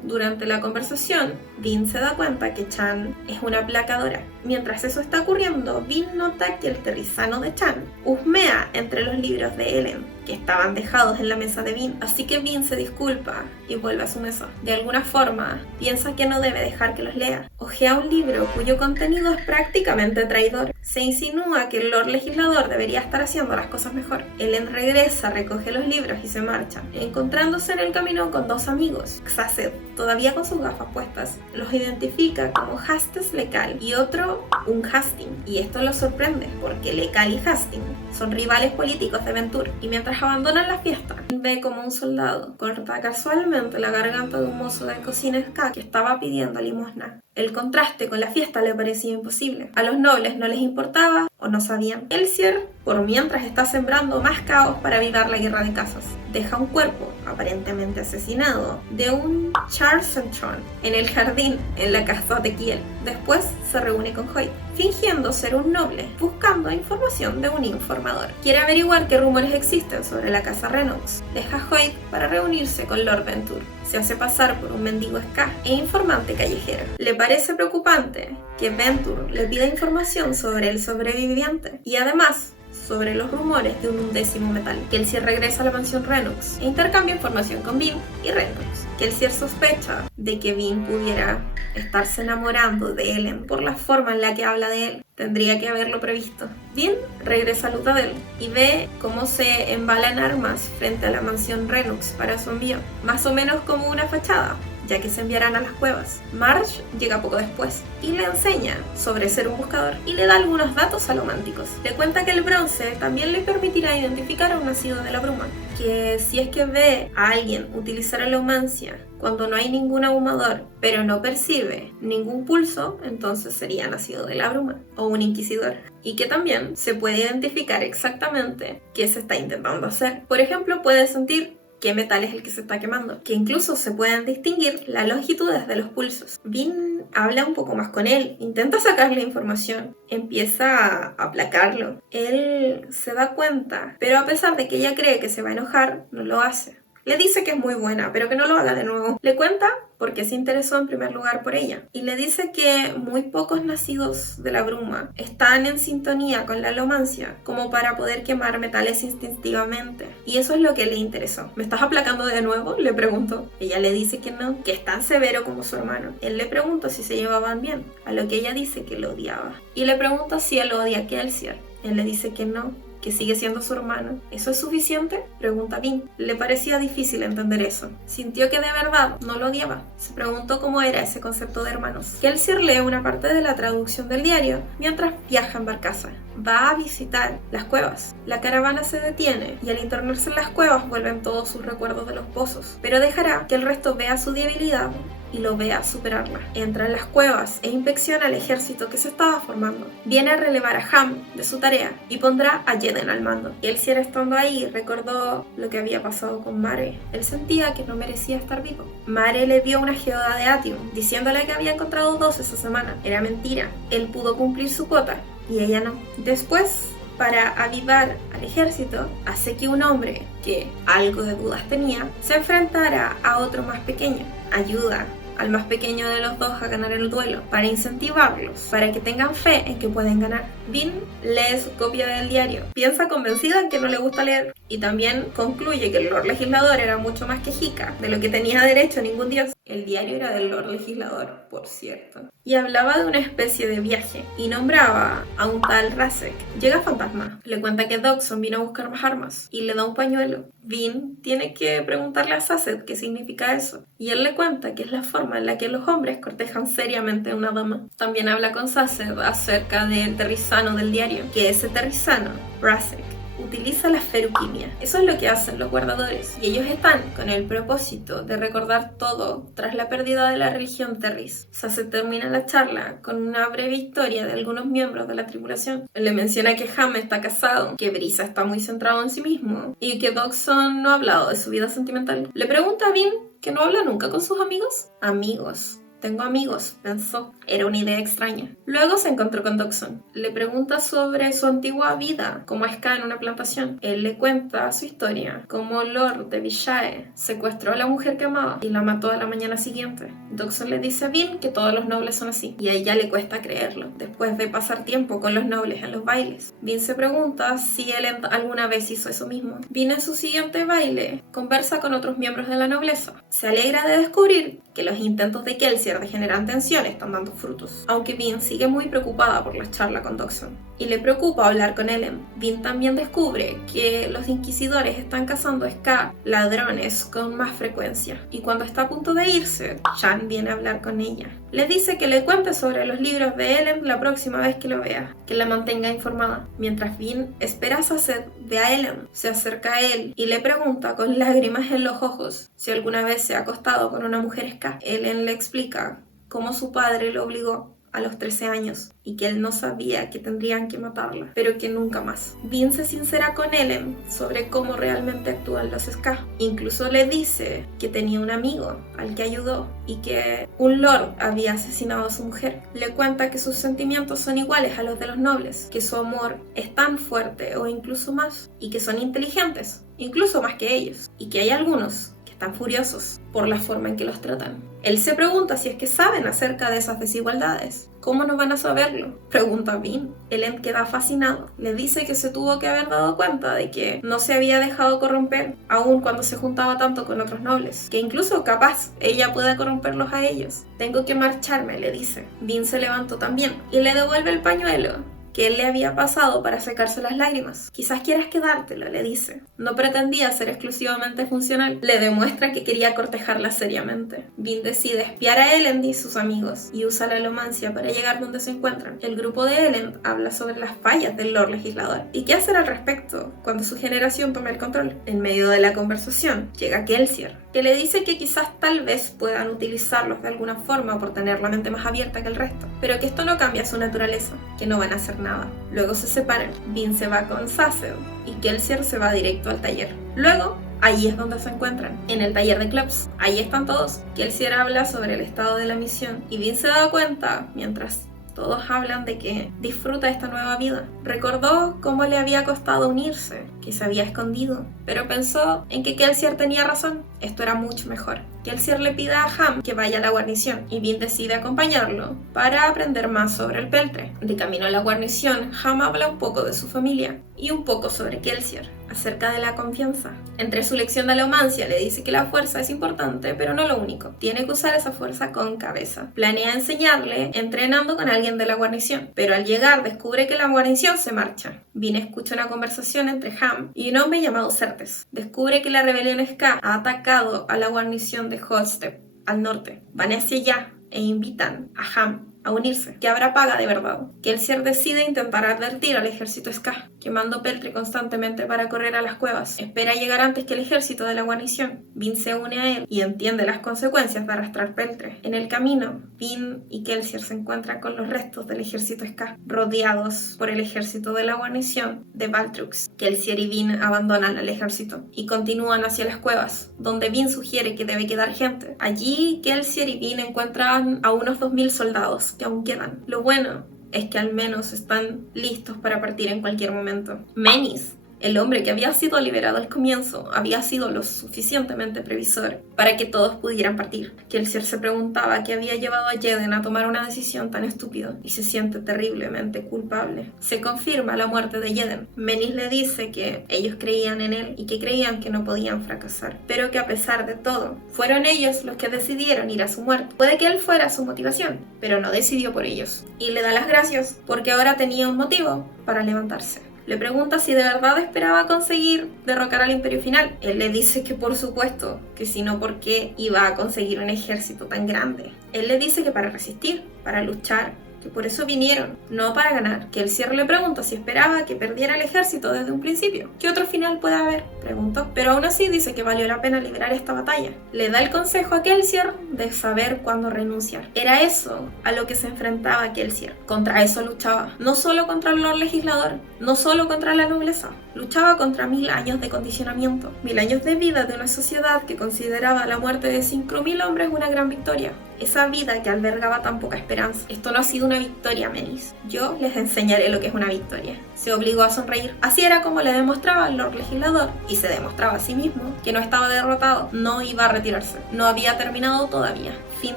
Durante la conversación, Vin se da cuenta que Chan es una aplacadora. Mientras eso está ocurriendo, Vin nota que el terrizano de Chan husmea entre los libros de Ellen, que estaban dejados en la mesa de Vin. Así que Vin se disculpa y vuelve a su mesa. De alguna forma, piensa que no debe dejar que los lea. Ojea un libro cuyo contenido es prácticamente traidor. Se insinúa que el Lord Legislador debería estar haciendo las cosas mejor. Ellen regresa, recoge los libros y se marcha, encontrándose en el camino con dos amigos. Xacet, todavía con sus gafas puestas, los identifica como Hastes Lecal y otro, un Hastings. Y esto los sorprende, porque Lecal y Hastings son rivales políticos de Venture. Y mientras abandonan la fiesta, ve como un soldado corta casualmente la garganta de un mozo de cocina Ska que estaba pidiendo limosna. El contraste con la fiesta le parecía imposible. A los nobles no les importaba o no sabían. El Sier, por mientras, está sembrando más caos para avivar la guerra de casas. Deja un cuerpo, aparentemente asesinado, de un Charles Centron en el jardín en la casa de Kiel. Después se reúne con Hoyt, fingiendo ser un noble, buscando información de un informador. Quiere averiguar qué rumores existen sobre la casa Renox. Deja a Hoyt para reunirse con Lord Venture. Se hace pasar por un mendigo Ska e informante callejero. Le parece preocupante que Venture le pida información sobre el sobreviviente y además sobre los rumores de un 11º metal. Que el Sier regresa a la mansión Renox e intercambia información con Vin y Renox. Que el Sier sospecha de que Vin pudiera estarse enamorando de Ellen por la forma en la que habla de él. Tendría que haberlo previsto. Vin regresa a Lutadel y ve cómo se embalan armas frente a la mansión Renox para su envío, más o menos como una fachada. ya que se enviarán a las cuevas. Marge llega poco después y le enseña sobre ser un buscador y le da algunos datos alománticos. Le cuenta que el bronce también le permitirá identificar a un nacido de la bruma, que si es que ve a alguien utilizar alomancia cuando no hay ningún ahumador, pero no percibe ningún pulso, entonces sería nacido de la bruma o un inquisidor. Y que también se puede identificar exactamente qué se está intentando hacer. Por ejemplo, puede sentir qué metal es el que se está quemando, que incluso se pueden distinguir las longitudes de los pulsos. Vin habla un poco más con él, intenta sacarle información, empieza a aplacarlo. Él se da cuenta, pero a pesar de que ella cree que se va a enojar, no lo hace. Le dice que es muy buena, pero que no lo haga de nuevo. Le cuenta porque se interesó en primer lugar por ella. Y le dice que muy pocos nacidos de la bruma están en sintonía con la alomancia como para poder quemar metales instintivamente. Y eso es lo que le interesó. ¿Me estás aplacando de nuevo?, le preguntó. Ella le dice que no, que es tan severo como su hermano. Él le pregunta si se llevaban bien, a lo que ella dice que lo odiaba. Y le pregunta si él odia a Kelsier. Él le dice que no, que sigue siendo su hermano. ¿Eso es suficiente?, pregunta Vin. Le parecía difícil entender eso. Sintió que de verdad no lo odiaba. Se preguntó cómo era ese concepto de hermanos. Kelsier lee una parte de la traducción del diario mientras viaja en barcaza. Va a visitar las cuevas. La caravana se detiene y al internarse en las cuevas vuelven todos sus recuerdos de los pozos, pero dejará que el resto vea su debilidad y lo vea superarla. Entra en las cuevas e inspecciona el ejército que se estaba formando. Viene a relevar a Ham de su tarea y pondrá a Jeden al mando. Kelsier, estando ahí, recordó lo que había pasado con Mare. Él sentía que no merecía estar vivo. Mare le dio una geoda de Atium, diciéndole que había encontrado 2 esa semana. Era mentira. Él pudo cumplir su cuota y ella no. Después, para avivar al ejército, hace que un hombre que algo de dudas tenía se enfrentara a otro más pequeño. Ayuda al más pequeño de los dos a ganar el duelo, para incentivarlos, para que tengan fe en que pueden ganar. Vin lee su copia del diario, piensa convencida en que no le gusta leer, y también concluye que el Lord Legislador era mucho más quejica, de lo que tenía derecho ningún dios. El diario era del Lord Legislador, por cierto, y hablaba de una especie de viaje, y nombraba a un tal Rasek. Llega Fantasma, le cuenta que Dodgson vino a buscar más armas, y le da un pañuelo. Vin tiene que preguntarle a Sasset qué significa eso, y él le cuenta que es la forma en la que los hombres cortejan seriamente a una dama. También habla con Sasset acerca del terrizano del diario, que ese terrizano, Rasek, utiliza la feruquimia. Eso es lo que hacen los guardadores, y ellos están con el propósito de recordar todo tras la pérdida de la religión Terris. Se termina la charla con una breve historia de algunos miembros de la tripulación. Le menciona que Ham está casado, que Brisa está muy centrado en sí mismo y que Dodgson no ha hablado de su vida sentimental. Le pregunta a Vin que no habla nunca con sus amigos. Amigos. Tengo amigos, pensó. Era una idea extraña. Luego se encontró con Dodgson. Le pregunta sobre su antigua vida como ska en una plantación. Él le cuenta su historia, como Lord de Vishae secuestró a la mujer que amaba y la mató a la mañana siguiente. Dodgson le dice a Vin que todos los nobles son así, y a ella le cuesta creerlo, después de pasar tiempo con los nobles en los bailes. Vin se pregunta si él alguna vez hizo eso mismo. Vin en su siguiente baile conversa con otros miembros de la nobleza. Se alegra de descubrir que los intentos de Kelsier de generar tensión están dando frutos, aunque Vin sigue muy preocupada por la charla con Dodgson y le preocupa hablar con Ellen. Vin también descubre que los inquisidores están cazando ska ladrones con más frecuencia, y cuando está a punto de irse, Jan viene a hablar con ella. Le dice que le cuente sobre los libros de Ellen la próxima vez que lo vea, que la mantenga informada. Mientras Vin espera a Sasset, ve a Ellen, se acerca a él y le pregunta con lágrimas en los ojos si alguna vez se ha acostado con una mujer ska. Ellen le explica cómo su padre lo obligó a los 13 años y que él no sabía que tendrían que matarla, pero que nunca más. Vin se sincera con Ellen sobre cómo realmente actúan los ska. Incluso le dice que tenía un amigo al que ayudó y que un lord había asesinado a su mujer. Le cuenta que sus sentimientos son iguales a los de los nobles, que su amor es tan fuerte o incluso más, y que son inteligentes, incluso más que ellos, y que hay algunos están furiosos por la forma en que los tratan. Él se pregunta si es que saben acerca de esas desigualdades. ¿Cómo no van a saberlo?, pregunta Vin. Ellen queda fascinado. Le dice que se tuvo que haber dado cuenta de que no se había dejado corromper, aun cuando se juntaba tanto con otros nobles, que incluso capaz ella pueda corromperlos a ellos. Tengo que marcharme, le dice. Vin se levantó también y le devuelve el pañuelo que él le había pasado para secarse las lágrimas. Quizás quieras quedártelo, le dice. No pretendía ser exclusivamente funcional. Le demuestra que quería cortejarla seriamente. Bean decide espiar a Elend y sus amigos y usa la alomancia para llegar donde se encuentran. El grupo de Elend habla sobre las fallas del Lord Legislador y qué hacer al respecto cuando su generación tome el control. En medio de la conversación llega Kelsier, que le dice que quizás tal vez puedan utilizarlos de alguna forma por tener la mente más abierta que el resto, pero que esto no cambia su naturaleza, que no van a hacer nada. Luego se separan. Bean se va con Saced y Kelsier se va directo al taller. Luego, allí es donde se encuentran, en el taller de Clubs. Allí están todos. Kelsier habla sobre el estado de la misión y Bean se da cuenta, mientras todos hablan, de que disfruta esta nueva vida. Recordó cómo le había costado unirse, que se había escondido, pero pensó en que Kelsier tenía razón. Esto era mucho mejor. Kelsier le pide a Ham que vaya a la guarnición y Bean decide acompañarlo para aprender más sobre el peltre. De camino a la guarnición, Ham habla un poco de su familia y un poco sobre Kelsier, acerca de la confianza. Entre su lección de alomancia le dice que la fuerza es importante, pero no lo único. Tiene que usar esa fuerza con cabeza. Planea enseñarle entrenando con alguien de la guarnición, pero al llegar descubre que la guarnición se marcha. Bean escucha una conversación entre Ham y un hombre llamado Certes. Descubre que la rebelión Ska ha atacado a la guarnición de Holstep, al norte. Van hacia allá e invitan a Ham a unirse, que habrá paga de verdad. Kelsier decide intentar advertir al ejército Ska, quemando peltre constantemente para correr a las cuevas. Espera llegar antes que el ejército de la guarnición. Bean se une a él y entiende las consecuencias de arrastrar peltre. En el camino, Bean y Kelsier se encuentran con los restos del ejército Ska, rodeados por el ejército de la guarnición de Valtrux. Kelsier y Bean abandonan al ejército y continúan hacia las cuevas, donde Bean sugiere que debe quedar gente. Allí, Kelsier y Bean encuentran a unos 2000 soldados que aún quedan. Lo bueno es que al menos están listos para partir en cualquier momento. Menis, el hombre que había sido liberado al comienzo, había sido lo suficientemente previsor para que todos pudieran partir. Kelsier se preguntaba qué había llevado a Jeden a tomar una decisión tan estúpida y se siente terriblemente culpable. Se confirma la muerte de Jeden. Menis le dice que ellos creían en él y que creían que no podían fracasar, pero que a pesar de todo, fueron ellos los que decidieron ir a su muerte. Puede que él fuera su motivación, pero no decidió por ellos. Y le da las gracias porque ahora tenía un motivo para levantarse. Le pregunta si de verdad esperaba conseguir derrocar al Imperio Final. Él le dice que por supuesto, que si no, ¿por qué iba a conseguir un ejército tan grande? Él le dice que para resistir, para luchar, que por eso vinieron, no para ganar. Kelsier le pregunta si esperaba que perdiera el ejército desde un principio. ¿Qué otro final puede haber?, preguntó. Pero aún así dice que valió la pena librar esta batalla. Le da el consejo a Kelsier de saber cuándo renunciar. Era eso a lo que se enfrentaba Kelsier. Contra eso luchaba. No solo contra el Lord Legislador, no solo contra la nobleza. Luchaba contra 1000 años de condicionamiento, 1000 años de vida de una sociedad que consideraba la muerte de 5000 hombres una gran victoria. Esa vida que albergaba tan poca esperanza. Esto no ha sido una victoria, Menis. Yo les enseñaré lo que es una victoria. Se obligó a sonreír. Así era como le demostraba al Lord Legislador, y se demostraba a sí mismo, que no estaba derrotado, no iba a retirarse. No había terminado todavía. Fin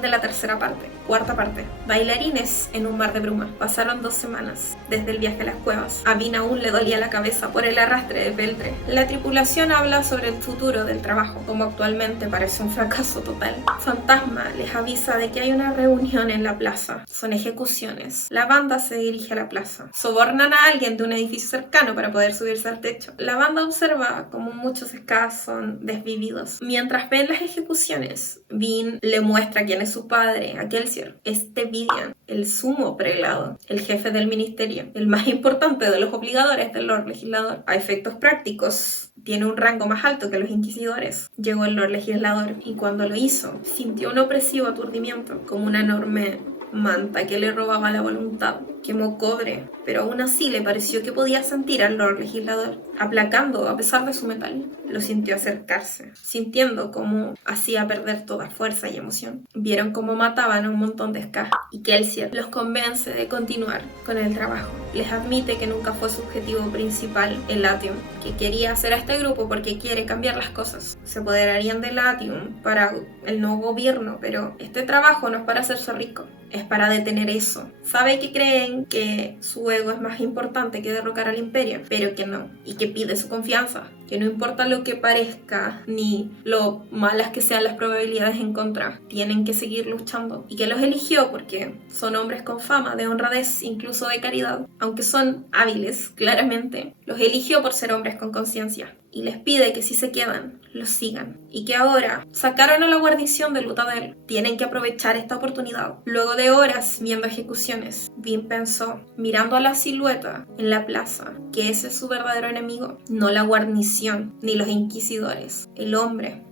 de la tercera parte. Cuarta parte. Bailarines en un mar de bruma. Pasaron 2 semanas desde el viaje a las cuevas. A Bean aún le dolía la cabeza por el arrastre de peltre. La tripulación habla sobre el futuro del trabajo, como actualmente parece un fracaso total. Fantasma les avisa de que hay una reunión en la plaza. Son ejecuciones. La banda se dirige a la plaza. Sobornan a alguien de un edificio cercano para poder subirse al techo. La banda observa como muchos Ska son desvividos. Mientras ven las ejecuciones, Bean le muestra quién es su padre, a Kelsier. Es Tevidian, el sumo prelado, el jefe del ministerio, el más importante de los obligadores del Lord Legislador. A efectos prácticos, tiene un rango más alto que los inquisidores. Llegó el Lord Legislador y cuando lo hizo, sintió un opresivo aturdimiento, como una enorme manta que le robaba la voluntad. Quemó cobre, pero aún así le pareció que podía sentir al Lord Legislador, aplacando a pesar de su metal. Lo sintió acercarse, sintiendo cómo hacía perder toda fuerza y emoción. Vieron cómo mataban a un montón de Ska, y Kelsier los convence de continuar con el trabajo. Les admite que nunca fue su objetivo principal el Latium, que quería hacer a este grupo porque quiere cambiar las cosas. Se apoderarían del Latium para el nuevo gobierno, pero este trabajo no es para hacerse rico, es para detener eso. Sabe que cree creen que su ego es más importante que derrocar al imperio, pero que no, y que pide su confianza, que no importa lo que parezca ni lo malas que sean las probabilidades en contra, tienen que seguir luchando, y que los eligió porque son hombres con fama de honradez, incluso de caridad, aunque son hábiles, claramente, los eligió por ser hombres con conciencia. Y les pide que si se quedan, los sigan. Y que ahora sacaron a la guarnición de Luthadel. Tienen que aprovechar esta oportunidad. Luego de horas viendo ejecuciones, Vin pensó, mirando a la silueta en la plaza, que ese es su verdadero enemigo. No la guarnición, ni los inquisidores. El hombre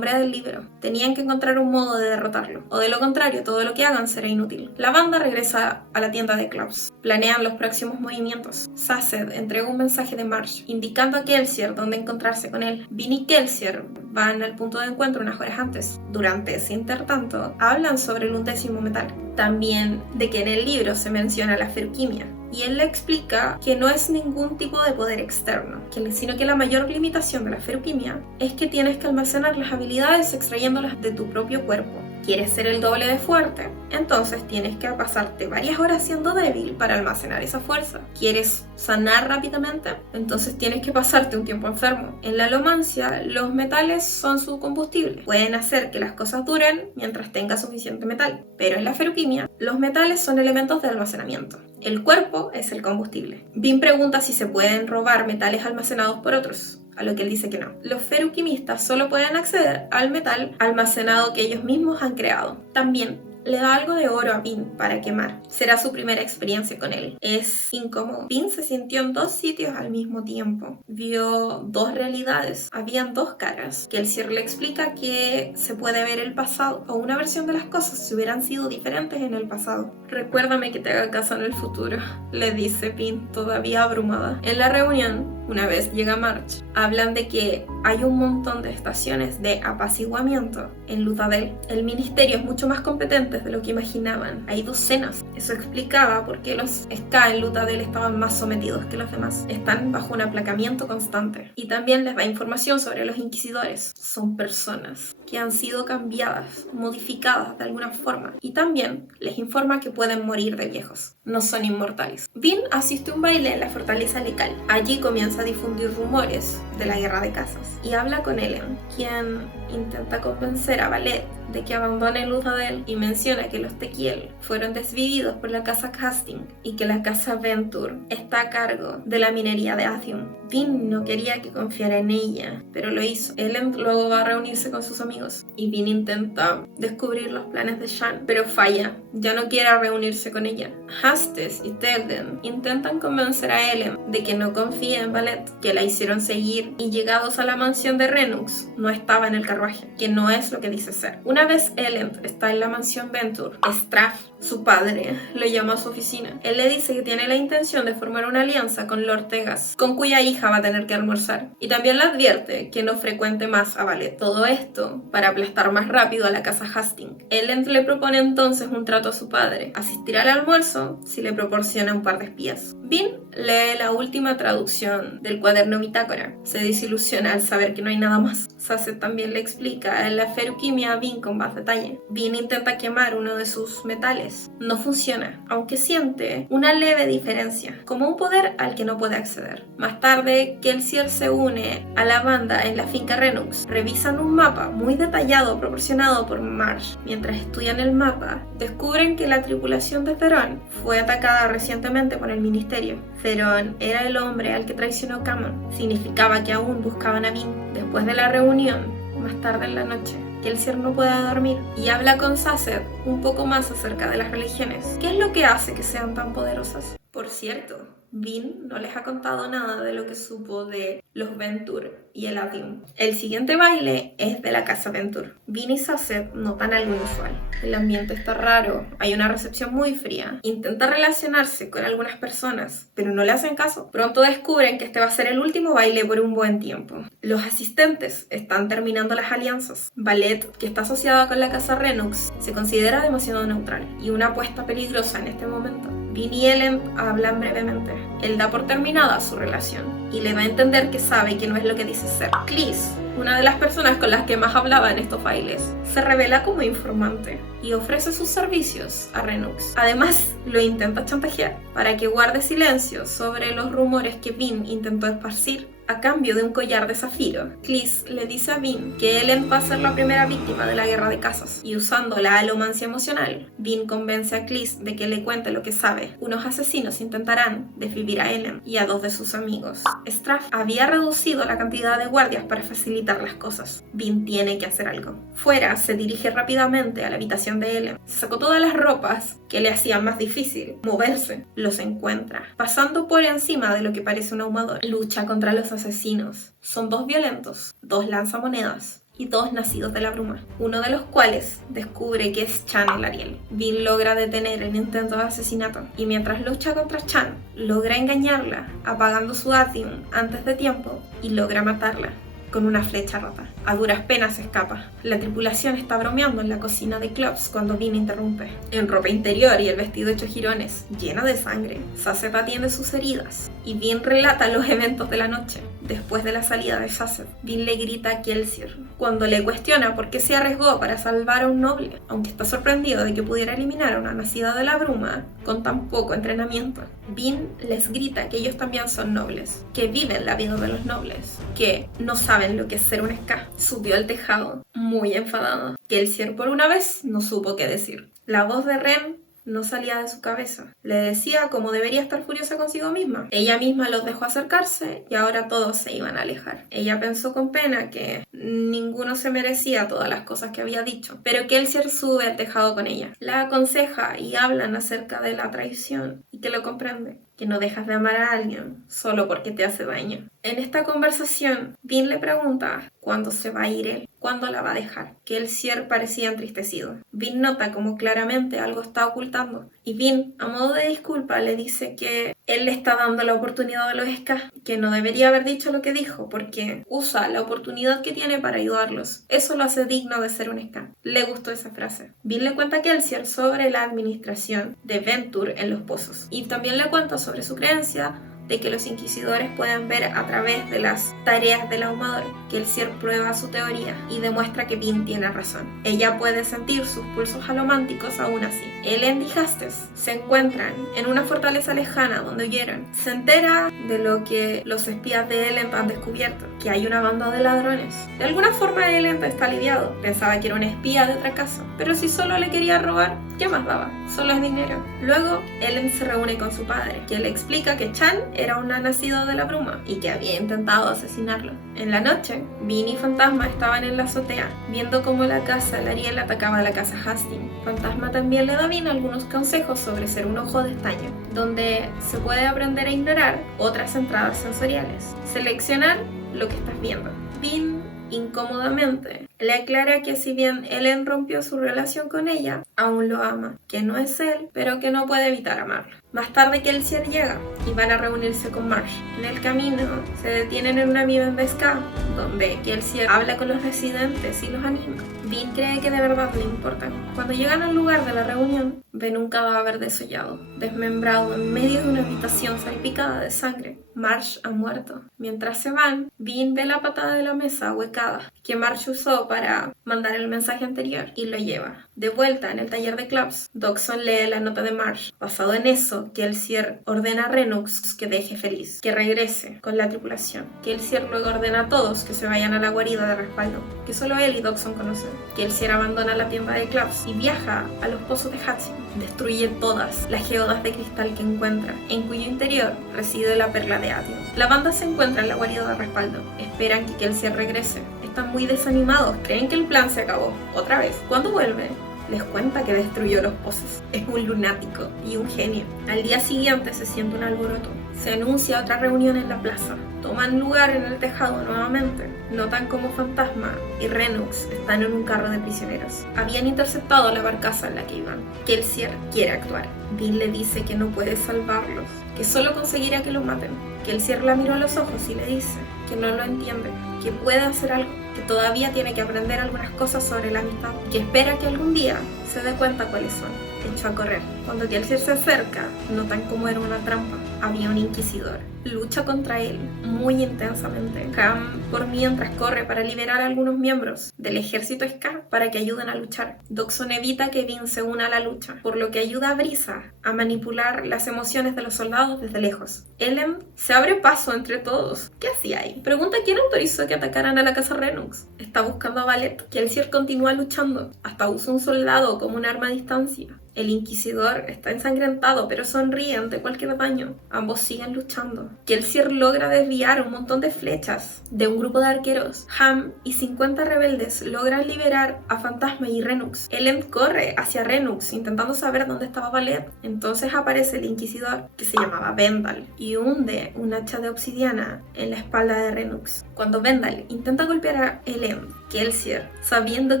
del libro. Tenían que encontrar un modo de derrotarlo, o de lo contrario, todo lo que hagan será inútil. La banda regresa a la tienda de Klaus. Planean los próximos movimientos. Saced entrega un mensaje de Marsh, indicando a Kelsier dónde encontrarse con él. Vin y Kelsier van al punto de encuentro unas horas antes. Durante ese intertanto, hablan sobre el 11º metal. También de que en el libro se menciona la feruquimia. Y él le explica que no es ningún tipo de poder externo, sino que la mayor limitación de la feruquimia es que tienes que almacenar las habilidades extrayéndolas de tu propio cuerpo. ¿Quieres ser el doble de fuerte? Entonces tienes que pasarte varias horas siendo débil para almacenar esa fuerza. ¿Quieres sanar rápidamente? Entonces tienes que pasarte un tiempo enfermo. En la alomancia, los metales son su combustible. Pueden hacer que las cosas duren mientras tengas suficiente metal. Pero en la feruquimia, los metales son elementos de almacenamiento. El cuerpo es el combustible. Vin pregunta si se pueden robar metales almacenados por otros, a lo que él dice que no. Los feruquimistas solo pueden acceder al metal almacenado que ellos mismos han creado. También le da algo de oro a Vin para quemar. Será su primera experiencia con él. Es incómodo. Vin se sintió en 2 sitios al mismo tiempo. Vio 2 realidades. Habían 2 caras. Kelsier le explica que se puede ver el pasado o una versión de las cosas si hubieran sido diferentes en el pasado. Recuérdame que te haga caso en el futuro, le dice Vin, todavía abrumada. En la reunión, una vez llega March, hablan de que hay un montón de estaciones de apaciguamiento en Luthadel. El ministerio es mucho más competente de lo que imaginaban. Hay docenas. Eso explicaba por qué los Ska en Luthadel estaban más sometidos que los demás. Están bajo un aplacamiento constante. Y también les da información sobre los inquisidores. Son personas que han sido cambiadas, modificadas de alguna forma. Y también les informa que pueden morir de viejos. No son inmortales. Vin asiste a un baile en la fortaleza Lekal. Allí comienza a difundir rumores de la guerra de casas. Y habla con Ellen, quien intenta convencer a Valet de que abandone Luthadel y menciona que los Tekiel fueron desvividos por la casa Hastings y que la casa Venture está a cargo de la minería de Athium. Vin no quería que confiara en ella, pero lo hizo. Ellen luego va a reunirse con sus amigos y Vin intenta descubrir los planes de Shan, pero falla. Ya no quiere reunirse con ella. Hastes y Telden intentan convencer a Ellen de que no confía en Valet, que la hicieron seguir, y llegados a la mansión de Renux no estaba en el carruaje, que no es lo que dice ser. Una vez Ellen está en la mansión Venture, Straff, su padre, lo llama a su oficina. Él le dice que tiene la intención de formar una alianza con Lord Tegas, con cuya hija va a tener que almorzar. Y también le advierte que no frecuente más a Valet. Todo esto para aplastar más rápido a la casa Hastings. Ellen le propone entonces un trato a su padre: asistirá al almuerzo si le proporciona un par de espías. Vin lee la última traducción del cuaderno bitácora. Se desilusiona al saber que no hay nada más. Saced también le explica en la feruquimia a Vin con más detalle. Vin intenta quemar uno de sus metales. No funciona, aunque siente una leve diferencia, como un poder al que no puede acceder. Más tarde, Kelsier se une a la banda en la finca Renux. Revisan un mapa muy detallado proporcionado por Marsh. Mientras estudian el mapa, descubren que la tripulación de Theron fue atacada recientemente por el ministerio. Theron era el hombre al que traicionó Camon. Significaba que aún buscaban a Vin. Después de la reunión, más tarde en la noche, Kelsier no puede dormir y habla con Saced un poco más acerca de las religiones. ¿Qué es lo que hace que sean tan poderosas? Por cierto, Vin no les ha contado nada de lo que supo de los Venture y el Athium. El siguiente baile es de la casa Venture. Vin y Saced notan algo inusual. El ambiente está raro, hay una recepción muy fría. Intenta relacionarse con algunas personas, pero no le hacen caso. Pronto descubren que este va a ser el último baile por un buen tiempo. Los asistentes están terminando las alianzas. Valet, que está asociada con la casa Renux, se considera demasiado neutral y una apuesta peligrosa en este momento. Vin y Ellen hablan brevemente. Él da por terminada su relación y le va a entender que sabe que no es lo que dice ser. Cleese, una de las personas con las que más hablaba en estos bailes, se revela como informante y ofrece sus servicios a Renux. Además, lo intenta chantajear para que guarde silencio sobre los rumores que Vin intentó esparcir a cambio de un collar de zafiro. Cleese le dice a Vin que Ellen va a ser la primera víctima de la guerra de casas, y usando la alomancia emocional, Vin convence a Cleese de que le cuente lo que sabe. Unos asesinos intentarán desvivir a Ellen y a 2 de sus amigos. Straff había reducido la cantidad de guardias para facilitar las cosas. Vin tiene que hacer algo. Fuera, se dirige rápidamente a la habitación de Ellen. Sacó todas las ropas que le hacían más difícil moverse. Los encuentra, pasando por encima de lo que parece un ahumador. Lucha contra los asesinos. Son 2 violentos, 2 lanzamonedas y 2 nacidos de la bruma, uno de los cuales descubre que es Chan el Ariel. Vin logra detener el intento de asesinato y mientras lucha contra Chan, logra engañarla apagando su Atium antes de tiempo y logra matarla con una flecha rota. A duras penas escapa. La tripulación está bromeando en la cocina de Clubs cuando Vin interrumpe. En ropa interior y el vestido hecho jirones, lleno de sangre, Saced atiende sus heridas y Vin relata los eventos de la noche. Después de la salida de Saced, Vin le grita a Kelsier cuando le cuestiona por qué se arriesgó para salvar a un noble, aunque está sorprendido de que pudiera eliminar a una nacida de la bruma con tan poco entrenamiento. Vin les grita que ellos también son nobles, que viven la vida de los nobles, que no saben lo que es ser un ska. Subió al tejado, muy enfadado. Kelsier por una vez no supo qué decir. La voz de Ren no salía de su cabeza. Le decía cómo debería estar furiosa consigo misma. Ella misma los dejó acercarse y ahora todos se iban a alejar. Ella pensó con pena que ninguno se merecía todas las cosas que había dicho, pero Kelsier sube al tejado con ella. La aconseja y hablan acerca de la traición y que lo comprende, que no dejas de amar a alguien solo porque te hace daño. En esta conversación, Vin le pregunta cuándo se va a ir él, cuándo la va a dejar. Kelsier parecía entristecido. Vin nota como claramente algo está ocultando y Vin, a modo de disculpa, le dice que él le está dando la oportunidad a los ska, que no debería haber dicho lo que dijo porque usa la oportunidad que tiene para ayudarlos. Eso lo hace digno de ser un ska. Le gustó esa frase. Vin le cuenta a Kelsier sobre la administración de Venture en los pozos y también le cuenta sobre su creencia de que los inquisidores pueden ver a través de las tareas del ahumador. Kelsier prueba su teoría y demuestra que Vin tiene razón. Ella puede sentir sus pulsos alománticos aún así. Ellen y Hastes se encuentran en una fortaleza lejana donde huyeron. Se entera de lo que los espías de Ellen han descubierto, que hay una banda de ladrones. De alguna forma Ellen está aliviado. Pensaba que era una espía de otra casa, pero si solo le quería robar, ¿qué más daba? Solo es dinero. Luego Ellen se reúne con su padre, que le explica que Chan era un nacido de la bruma y que había intentado asesinarlo. En la noche, Vin y Fantasma estaban en la azotea, viendo cómo la casa Ariel atacaba a la casa Hastings. Fantasma también le da a Vin algunos consejos sobre ser un ojo de estaño, donde se puede aprender a ignorar otras entradas sensoriales. Seleccionar lo que estás viendo. Vin, incómodamente, le aclara que si bien Ellen rompió su relación con ella, aún lo ama, que no es él, pero que no puede evitar amarlo. Más tarde Kelsier llega y van a reunirse con Marsh. En el camino se detienen en una vivienda ska, donde Kelsier habla con los residentes y los anima. Vin cree que de verdad le importan. Cuando llegan al lugar de la reunión, ven un cadáver desollado, desmembrado en medio de una habitación salpicada de sangre. Marsh ha muerto. Mientras se van, Vin ve la patada de la mesa ahuecada que Marsh usó para mandar el mensaje anterior y lo lleva. De vuelta en el taller de Clubs, Dodgson lee la nota de Marsh. Basado en eso, Kelsier ordena a Renux que deje feliz, que regrese con la tripulación. Kelsier luego ordena a todos que se vayan a la guarida de respaldo, que solo él y Dodgson conocen. Kelsier abandona la tienda de Clubs y viaja a los pozos de Hudson. Destruye todas las geodas de cristal que encuentra, en cuyo interior reside la perla de Atium. La banda se encuentra en la guarida de respaldo. Esperan que Kelsier regrese. Están muy desanimados, creen que el plan se acabó. Otra vez. Cuando vuelve, les cuenta que destruyó los pozos. Es un lunático y un genio. Al día siguiente se siente un alboroto. Se anuncia otra reunión en la plaza. Toman lugar en el tejado nuevamente. Notan como Fantasma y Renux están en un carro de prisioneros. Habían interceptado la barcaza en la que iban. Kelsier quiere actuar. Vin le dice que no puede salvarlos, que solo conseguirá que lo maten. Kelsier la miró a los ojos y le dice que no lo entiende, que puede hacer algo, que todavía tiene que aprender algunas cosas sobre la amistad, que espera que algún día se dé cuenta cuáles son. Echó a correr. Cuando Kelsier se acerca, notan cómo era una trampa. Había un inquisidor. Lucha contra él muy intensamente. Ham, por mientras, corre para liberar a algunos miembros del ejército Ska para que ayuden a luchar. Dockson evita que Vin se una a la lucha, por lo que ayuda a Brisa a manipular las emociones de los soldados desde lejos. Ellen se abre paso entre todos. ¿Qué hacía ahí? Pregunta quién autorizó que atacaran a la casa Renux. Está buscando a Valette. Kelsier continúa luchando. Hasta usa un soldado como un arma a distancia. El inquisidor está ensangrentado, pero sonríe ante cualquier daño. Ambos siguen luchando. Kelsier logra desviar un montón de flechas de un grupo de arqueros. Ham y 50 rebeldes logran liberar a Fantasma y Renux. Ellen corre hacia Renux, intentando saber dónde estaba Valette. Entonces aparece el inquisidor, que se llamaba Vendal, y hunde un hacha de obsidiana en la espalda de Renux. Cuando Vendal intenta golpear a Ellen, Kelsier, sabiendo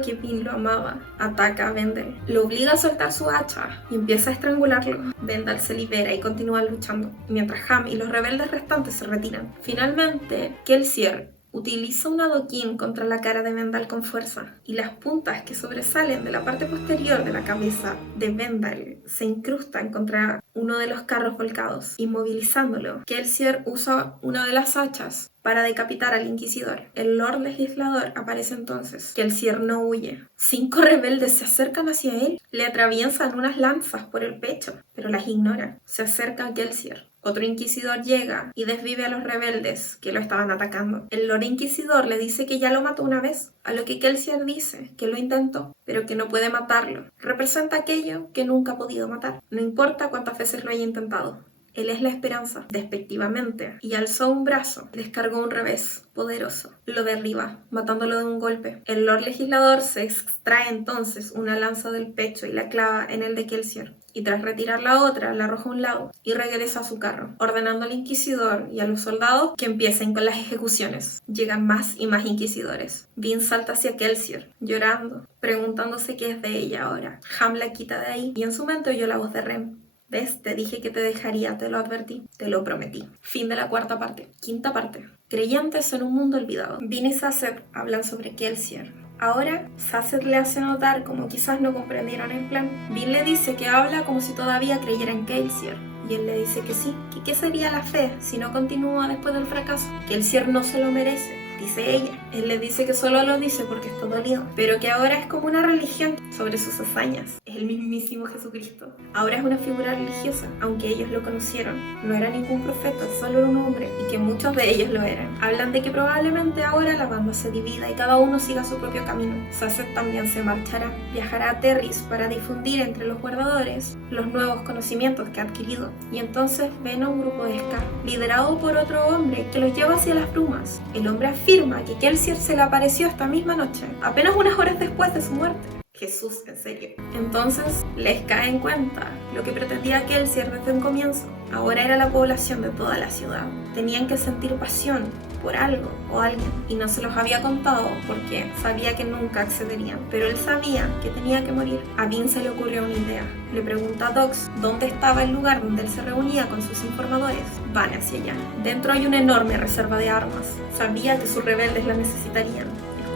que Vin lo amaba, ataca a Vendal. Lo obliga a soltar su hacha y empieza a estrangularlo. Vendal se libera y continúa luchando, mientras Ham y los rebeldes restantes se retiran. Finalmente, Kelsier utiliza un adoquín contra la cara de Vendal con fuerza, y las puntas que sobresalen de la parte posterior de la cabeza de Vendal se incrustan contra uno de los carros volcados, inmovilizándolo. Kelsier usa una de las hachas para decapitar al inquisidor. El Lord Legislador aparece entonces. Kelsier no huye. 5 rebeldes se acercan hacia él. Le atraviesan unas lanzas por el pecho, pero las ignora. Se acerca a Kelsier. Otro inquisidor llega y desvive a los rebeldes que lo estaban atacando. El Lord Inquisidor le dice que ya lo mató una vez, a lo que Kelsier dice que lo intentó, pero que no puede matarlo. Representa aquello que nunca ha podido matar. No importa cuántas veces lo haya intentado. Él es la esperanza, despectivamente, y alzó un brazo, descargó un revés poderoso, lo derriba, matándolo de un golpe. El Lord Legislador se extrae entonces una lanza del pecho y la clava en el de Kelsier, y tras retirar la otra, la arroja a un lado y regresa a su carro, ordenando al inquisidor y a los soldados que empiecen con las ejecuciones. Llegan más y más inquisidores. Vin salta hacia Kelsier, llorando, preguntándose qué es de ella ahora. Ham la quita de ahí, y en su mente oyó la voz de Rem. ¿Ves? Te dije que te dejaría, te lo advertí, te lo prometí. Fin de la 4ª parte. 5ª parte. Creyentes en un mundo olvidado. Vin y Saced hablan sobre Kelsier. Ahora, Saced le hace notar como quizás no comprendieron el plan. Vin le dice que habla como si todavía creyera en Kelsier. Y él le dice que sí, que qué sería la fe si no continúa después del fracaso. Kelsier no se lo merece, dice ella. Él le dice que solo lo dice porque está dolido, pero que ahora es como una religión sobre sus hazañas. Es el mismísimo Jesucristo. Ahora es una figura religiosa, aunque ellos lo conocieron. No era ningún profeta, solo era un hombre, y que muchos de ellos lo eran. Hablan de que probablemente ahora la banda se divida y cada uno siga su propio camino. Saced también se marchará. Viajará a Terris para difundir entre los guardadores los nuevos conocimientos que ha adquirido. Y entonces ven a un grupo de Ska, liderado por otro hombre que los lleva hacia las brumas. El hombre afirma que Kelsier se le apareció esta misma noche, apenas unas horas después de su muerte. Jesús, en serio. Entonces les cae en cuenta lo que pretendía Kelsier desde un comienzo. Ahora era la población de toda la ciudad. Tenían que sentir pasión por algo o alguien, y no se los había contado porque sabía que nunca accederían, pero él sabía que tenía que morir. A Vin se le ocurrió una idea. Le pregunta a Dox dónde estaba el lugar donde él se reunía con sus informadores. Van hacia allá. Dentro hay una enorme reserva de armas. Sabía que sus rebeldes la necesitarían.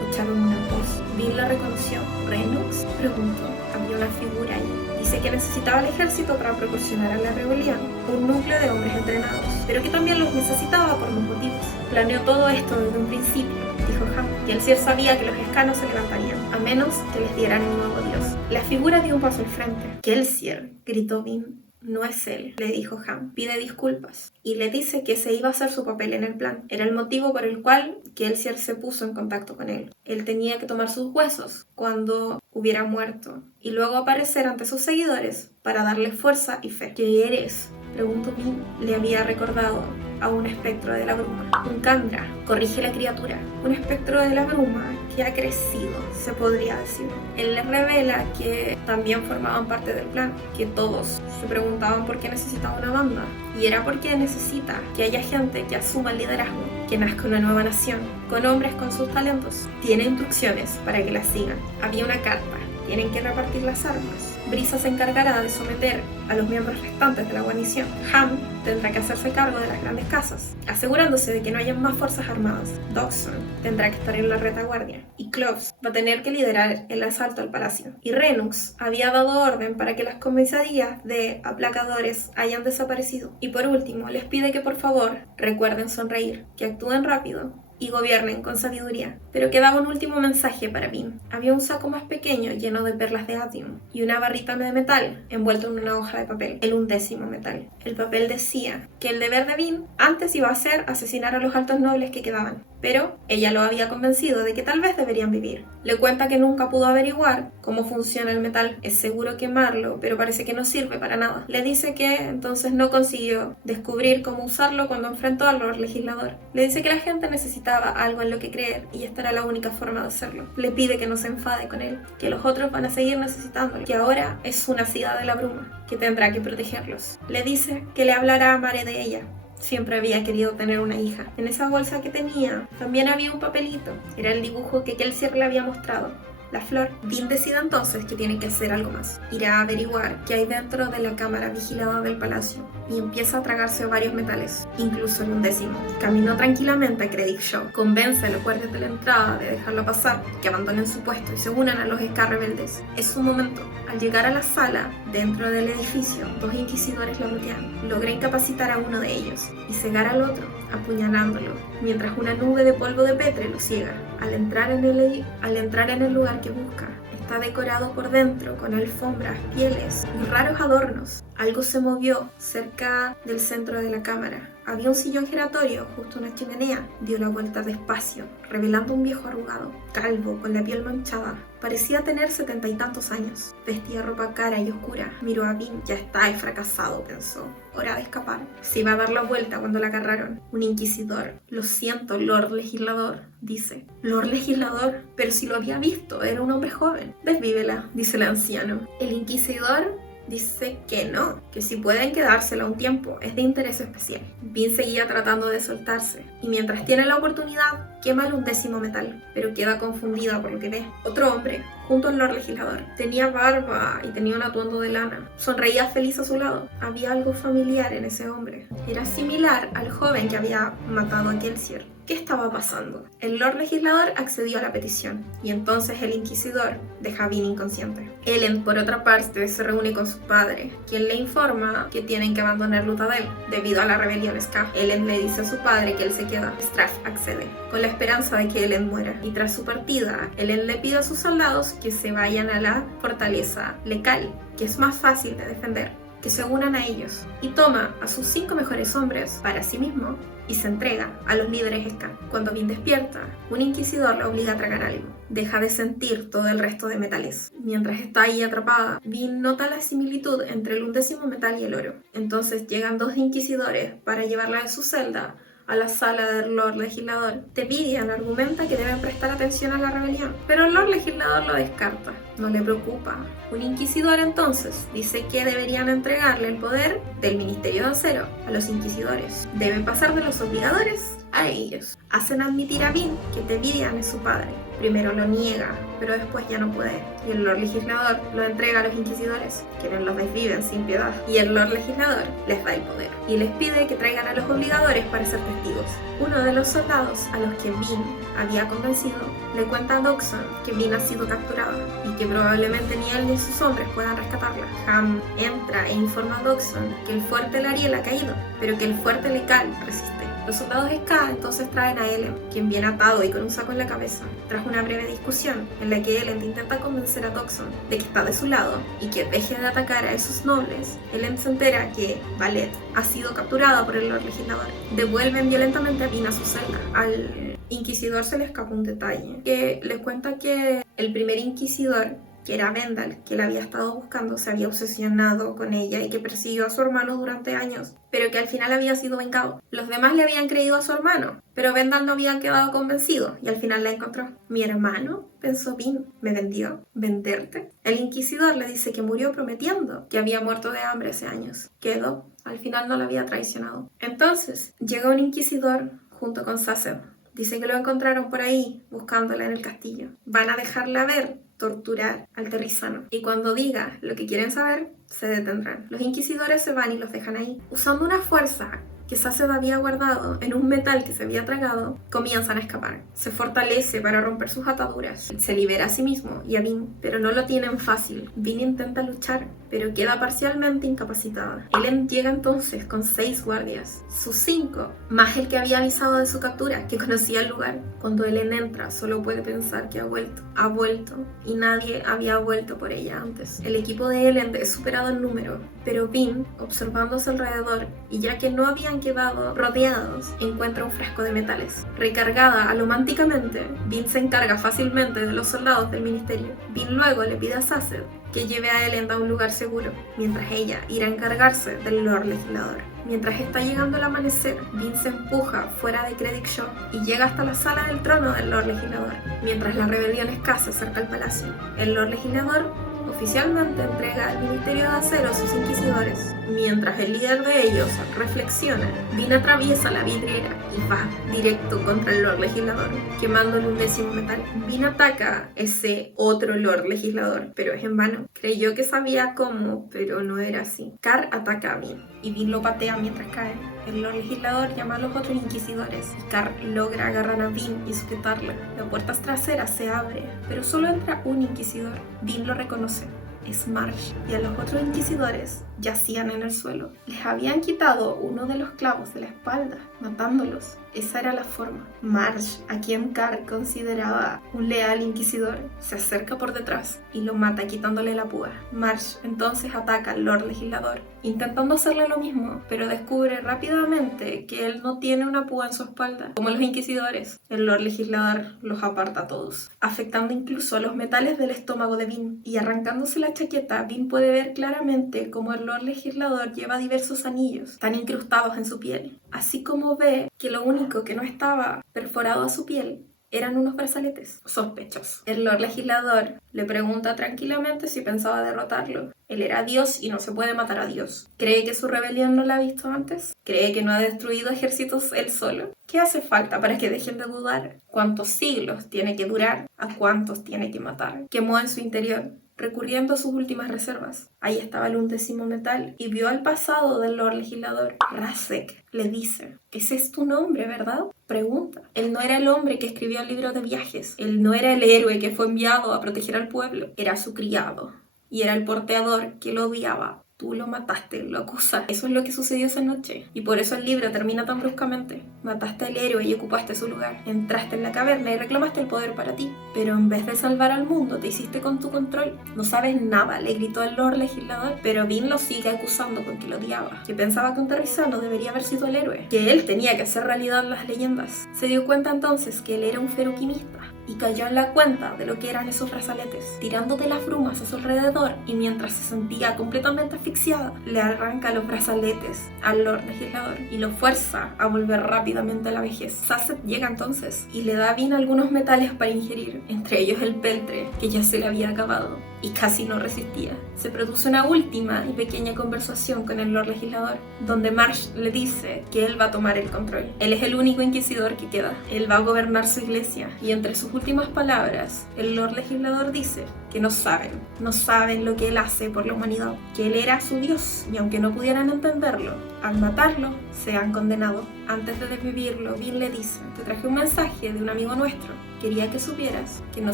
Escucharon una voz. Vin la reconoció. ¿Renux?, preguntó. Había una figura ahí. Dice que necesitaba el ejército para proporcionar a la rebelión un núcleo de hombres entrenados, pero que también los necesitaba por los motivos. Planeó todo esto desde un principio, dijo Ham. Kelsier sabía que los escanos se levantarían, a menos que les dieran un nuevo dios. La figura dio un paso al frente. Kelsier, gritó Vin. No es él, le dijo Ham. Pide disculpas y le dice que ese iba a ser su papel en el plan. Era el motivo por el cual Kelsier se puso en contacto con él. Él tenía que tomar sus huesos cuando hubiera muerto y luego aparecer ante sus seguidores para darles fuerza y fe. ¿Qué eres?, preguntó Vin. Le había recordado a un espectro de la bruma. Un Kandra, corrige la criatura. Un espectro de la bruma que ha crecido, se podría decir. Él les revela que también formaban parte del plan, que todos se preguntaban por qué necesitaba una banda. Y era porque necesita que haya gente que asuma el liderazgo, que nazca una nueva nación, con hombres con sus talentos. Tiene instrucciones para que las sigan. Había una carta. Tienen que repartir las armas. Brisa se encargará de someter a los miembros restantes de la guarnición. Ham tendrá que hacerse cargo de las grandes casas, asegurándose de que no haya más fuerzas armadas. Dodgson tendrá que estar en la retaguardia, y Cloves va a tener que liderar el asalto al palacio. Y Renux había dado orden para que las comisarías de aplacadores hayan desaparecido. Y por último, les pide que por favor recuerden sonreír, que actúen rápido y gobiernen con sabiduría. Pero quedaba un último mensaje para Bean. Había un saco más pequeño lleno de perlas de atium y una barrita de metal envuelto en una hoja de papel, el 11º metal. El papel decía que el deber de Bean antes iba a ser asesinar a los altos nobles que quedaban, pero ella lo había convencido de que tal vez deberían vivir. Le cuenta que nunca pudo averiguar cómo funciona el metal. Es seguro quemarlo, pero parece que no sirve para nada. Le dice que entonces no consiguió descubrir cómo usarlo cuando enfrentó al Lord Legislador. Le dice que la gente necesitaba algo en lo que creer y esta era la única forma de hacerlo. Le pide que no se enfade con él, que los otros van a seguir necesitándolo, que ahora es su nacida de la bruma, que tendrá que protegerlos. Le dice que le hablará a Mare de ella. Siempre había querido tener una hija. En esa bolsa que tenía también había un papelito. Era el dibujo que Kelsier le había mostrado. La flor. Bean decide entonces que tiene que hacer algo más. Irá a averiguar qué hay dentro de la cámara vigilada del palacio y empieza a tragarse varios metales, incluso el 11º. Caminó tranquilamente a Credit Shaw, convence a los guardias de la entrada de dejarlo pasar, que abandonen su puesto y se unan a los Ska rebeldes. Es su momento. Al llegar a la sala, dentro del edificio, 2 inquisidores lo bloquean. Logra incapacitar a uno de ellos y cegar al otro, apuñalándolo, mientras una nube de polvo de petre lo ciega. Al entrar en el lugar que busca, está decorado por dentro con alfombras, pieles y raros adornos. Algo se movió cerca del centro de la cámara. Había un sillón giratorio justo a una chimenea. Dio la vuelta despacio, revelando un viejo arrugado, calvo, con la piel manchada. Parecía tener 70 y tantos años. Vestía ropa cara y oscura. Miró a Bean. Ya está, he fracasado, pensó. Hora de escapar. Se iba a dar la vuelta cuando la agarraron. Un inquisidor. Lo siento, Lord Legislador, dice. Lord Legislador, pero si lo había visto, era un hombre joven. Desvívela, dice el anciano. El inquisidor dice que no, que si pueden quedársela un tiempo, es de interés especial. Bean seguía tratando de soltarse, y mientras tiene la oportunidad, quema el 11º metal, pero queda confundida por lo que ve. Otro hombre, junto al Lord Legislador. Tenía barba y tenía un atuendo de lana. Sonreía feliz a su lado. Había algo familiar en ese hombre. Era similar al joven que había matado a Kelsier. ¿Qué estaba pasando? El Lord Legislador accedió a la petición, y entonces el Inquisidor deja a Bean inconsciente. Ellen, por otra parte, se reúne con su padre, quien le informa que tienen que abandonar Luthadel debido a la rebelión Ska. Ellen le dice a su padre que él se queda. Straff accede, con la esperanza de que Ellen muera. Y tras su partida, Ellen le pide a sus soldados que se vayan a la fortaleza Lecal, que es más fácil de defender, que se unan a ellos, y toma a sus 5 mejores hombres para sí mismo y se entrega a los líderes Ska. Cuando Bean despierta, un inquisidor la obliga a tragar algo. Deja de sentir todo el resto de metales. Mientras está ahí atrapada, Bean nota la similitud entre el 11º metal y el oro. Entonces llegan 2 inquisidores para llevarla de su celda a la sala del Lord Legislador. Tevidian argumenta que deben prestar atención a la rebelión, pero el Lord Legislador lo descarta. No le preocupa. Un inquisidor entonces dice que deberían entregarle el poder del Ministerio de Acero a los inquisidores. Deben pasar de los obligadores a ellos. Hacen admitir a Bean que Tevidian es su padre. Primero lo niega, pero después ya no puede. Y el Lord Legislador lo entrega a los inquisidores, quienes los desviven sin piedad. Y el Lord Legislador les da el poder y les pide que traigan a los obligadores para ser testigos. Uno de los soldados a los que Bean había convencido le cuenta a Dodgson que Bean ha sido capturada y que probablemente ni él ni sus hombres puedan rescatarla. Ham entra e informa a Dodgson que el fuerte Lariel ha caído, pero que el fuerte Lecal resiste. Los soldados Ska entonces traen a Ellen, quien viene atado y con un saco en la cabeza. Tras una breve discusión en la que Ellen intenta convencer a Dodgson de que está de su lado y que deje de atacar a esos nobles, Ellen se entera que Valette ha sido capturada por el Lord Legislador. Devuelven violentamente a Bean a su celda. Al inquisidor se le escapa un detalle, que le cuenta que el primer inquisidor, que era Vendal, que la había estado buscando, se había obsesionado con ella y que persiguió a su hermano durante años, pero que al final había sido vengado. Los demás le habían creído a su hermano, pero Vendal no había quedado convencido y al final la encontró. ¿Mi hermano?, pensó Bean. ¿Me vendió? ¿Venderte? El inquisidor le dice que murió prometiendo que había muerto de hambre hace años. Quedó. Al final no la había traicionado. Entonces llega un inquisidor junto con Saseb. Dice que lo encontraron por ahí, buscándola en el castillo. Van a dejarla ver torturar al Terrizano. Y cuando diga lo que quieren saber, se detendrán. Los inquisidores se van y los dejan ahí. Usando una fuerza que Saced había guardado en un metal que se había tragado, comienzan a escapar. Se fortalece para romper sus ataduras. Se libera a sí mismo y a Vin, pero no lo tienen fácil. Vin intenta luchar, pero queda parcialmente incapacitada. Elend llega entonces con 6 guardias, sus 5, más el que había avisado de su captura, que conocía el lugar. Cuando Elend entra, solo puede pensar que ha vuelto, y nadie había vuelto por ella antes. El equipo de Elend es superado en número, pero Vin, observando a su alrededor, y ya que no habían quedado rodeados, encuentra un frasco de metales. Recargada alománticamente, Vin se encarga fácilmente de los soldados del ministerio. Vin luego le pide a Saced que lleve a Elend a un lugar seguro, mientras ella irá a encargarse del Lord Legislador. Mientras está llegando el amanecer, Vin se empuja fuera de Krennic Shaw y llega hasta la sala del trono del Lord Legislador, mientras la rebelión escasa cerca al palacio. El Lord Legislador oficialmente entrega el Ministerio de Acero a sus inquisidores. Mientras el líder de ellos reflexiona, Vin atraviesa la vidriera y va directo contra el Lord Legislador, quemándole un 10º metal. Vin ataca ese otro Lord Legislador, pero es en vano. Creyó que sabía cómo, pero no era así. Car ataca a Vin y Vin lo patea mientras cae. El Lord Legislador llama a los otros inquisidores y Car logra agarrar a Vin y sujetarla. La puerta trasera se abre, pero solo entra un inquisidor. Vin lo reconoce. Es Marsh, y a los otros inquisidores yacían en el suelo. Les habían quitado uno de los clavos de la espalda, matándolos. Esa era la forma. Marsh, a quien Car consideraba un leal inquisidor, se acerca por detrás y lo mata quitándole la púa. Marsh entonces ataca al Lord Legislador, intentando hacerle lo mismo, pero descubre rápidamente que él no tiene una púa en su espalda. Como los inquisidores, el Lord Legislador los aparta a todos, afectando incluso los metales del estómago de Vin, y arrancándose la chaqueta, Vin puede ver claramente cómo el Lord Legislador lleva diversos anillos, tan incrustados en su piel, así como ve que lo único que no estaba perforado a su piel eran unos brazaletes sospechosos. El Lord Legislador le pregunta tranquilamente si pensaba derrotarlo. Él era Dios y no se puede matar a Dios. ¿Cree que su rebelión no la ha visto antes? ¿Cree que no ha destruido ejércitos él solo? ¿Qué hace falta para que dejen de dudar? ¿Cuántos siglos tiene que durar? ¿A cuántos tiene que matar? Quemó en su interior, recurriendo a sus últimas reservas. Ahí estaba el 11º metal y vio al pasado del Lord Legislador. Rasek le dice: «Ese es tu nombre, ¿verdad?». Pregunta. Él no era el hombre que escribió el libro de viajes. Él no era el héroe que fue enviado a proteger al pueblo. Era su criado. Y era el porteador que lo odiaba. Tú lo mataste, lo acusa. Eso es lo que sucedió esa noche. Y por eso el libro termina tan bruscamente. Mataste al héroe y ocupaste su lugar. Entraste en la caverna y reclamaste el poder para ti. Pero en vez de salvar al mundo, te hiciste con tu control. No sabes nada, le gritó el Lord Legislador. Pero Vin lo sigue acusando con que lo odiaba. Que pensaba que un Terrizano debería haber sido el héroe. Que él tenía que hacer realidad las leyendas. Se dio cuenta entonces que él era un feruquimista. Y cayó en la cuenta de lo que eran esos brazaletes, tirando de las brumas a su alrededor, y mientras se sentía completamente asfixiada, le arranca los brazaletes al Lord Legislador y lo fuerza a volver rápidamente a la vejez. Saced llega entonces y le da a Vin algunos metales para ingerir, entre ellos el peltre, que ya se le había acabado, y casi no resistía. Se produce una última y pequeña conversación con el Lord Legislador, donde Marsh le dice que él va a tomar el control. Él es el único inquisidor que queda. Él va a gobernar su iglesia, y entre sus últimas palabras, el Lord Legislador dice que no saben lo que él hace por la humanidad, que él era su Dios, y aunque no pudieran entenderlo, al matarlo, se han condenado. Antes de desvivirlo, Vin le dice: «Te traje un mensaje de un amigo nuestro. Quería que supieras que no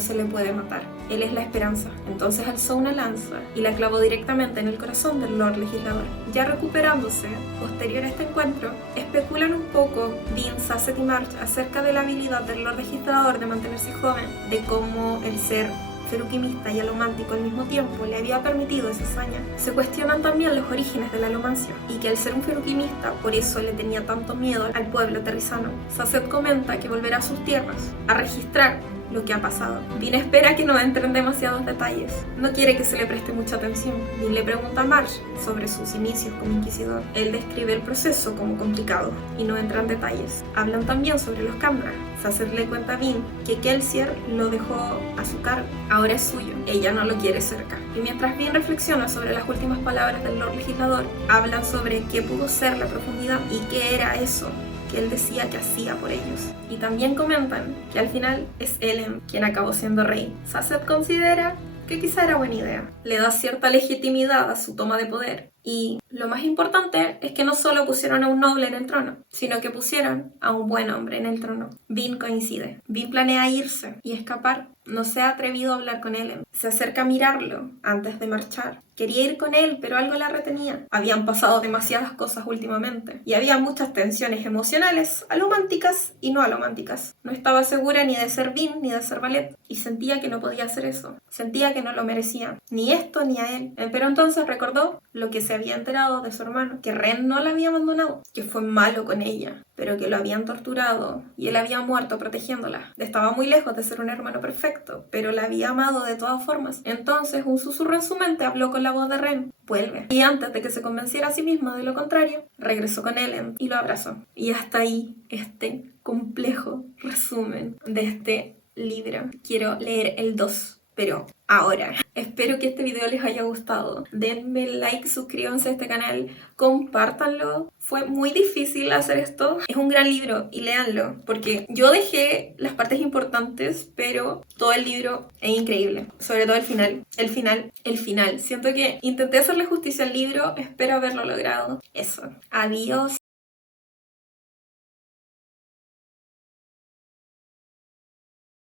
se le puede matar. Él es la esperanza». Entonces alzó una lanza y la clavó directamente en el corazón del Lord Legislador. Ya recuperándose, posterior a este encuentro, especulan un poco Vin, Saced y Marsh acerca de la habilidad del Lord Legislador de mantenerse joven, de cómo el ser feruquimista y alomántico al mismo tiempo le había permitido esa hazaña. Se cuestionan también los orígenes de la alomancia y que al ser un feruquimista por eso le tenía tanto miedo al pueblo terrizano. Saced comenta que volverá a sus tierras a registrar lo que ha pasado. Vin espera que no entren demasiados detalles. No quiere que se le preste mucha atención. Vin le pregunta a Marsh sobre sus inicios como inquisidor. Él describe el proceso como complicado y no entra en detalles. Hablan también sobre los Kandra. Saced le cuenta a Vin que Kelsier lo dejó a su cargo. Ahora es suyo. Ella no lo quiere cerca. Y mientras Vin reflexiona sobre las últimas palabras del Lord Legislador, hablan sobre qué pudo ser la profundidad y qué era eso que él decía que hacía por ellos. Y también comentan que al final es Elend quien acabó siendo rey. Saced considera que quizá era buena idea. Le da cierta legitimidad a su toma de poder. Y lo más importante es que no solo pusieron a un noble en el trono, sino que pusieron a un buen hombre en el trono. Vin coincide. Vin planea irse y escapar. No se ha atrevido a hablar con Elend. Se acerca a mirarlo antes de marchar. Quería ir con él, pero algo la retenía. Habían pasado demasiadas cosas últimamente. Y había muchas tensiones emocionales, alománticas y no alománticas. No estaba segura ni de ser Vin ni de ser Valette. Y sentía que no podía hacer eso. Sentía que no lo merecía. Ni esto ni a él. Pero entonces recordó lo que se había enterado de su hermano. Que Ren no la había abandonado. Que fue malo con ella. Pero que lo habían torturado. Y él había muerto protegiéndola. Estaba muy lejos de ser un hermano perfecto. Pero la había amado de todas formas. Entonces un susurro en su mente habló con la voz de Ren. Vuelve. Y antes de que se convenciera a sí mismo de lo contrario, regresó con Elend y lo abrazó. Y hasta ahí este complejo resumen de este libro. Quiero leer el 2, pero ahora. Espero que este video les haya gustado. Denme like, suscríbanse a este canal, compártanlo. Fue muy difícil hacer esto. Es un gran libro y léanlo, porque yo dejé las partes importantes, pero todo el libro es increíble. Sobre todo el final. El final. Siento que intenté hacerle justicia al libro, espero haberlo logrado. Eso. Adiós.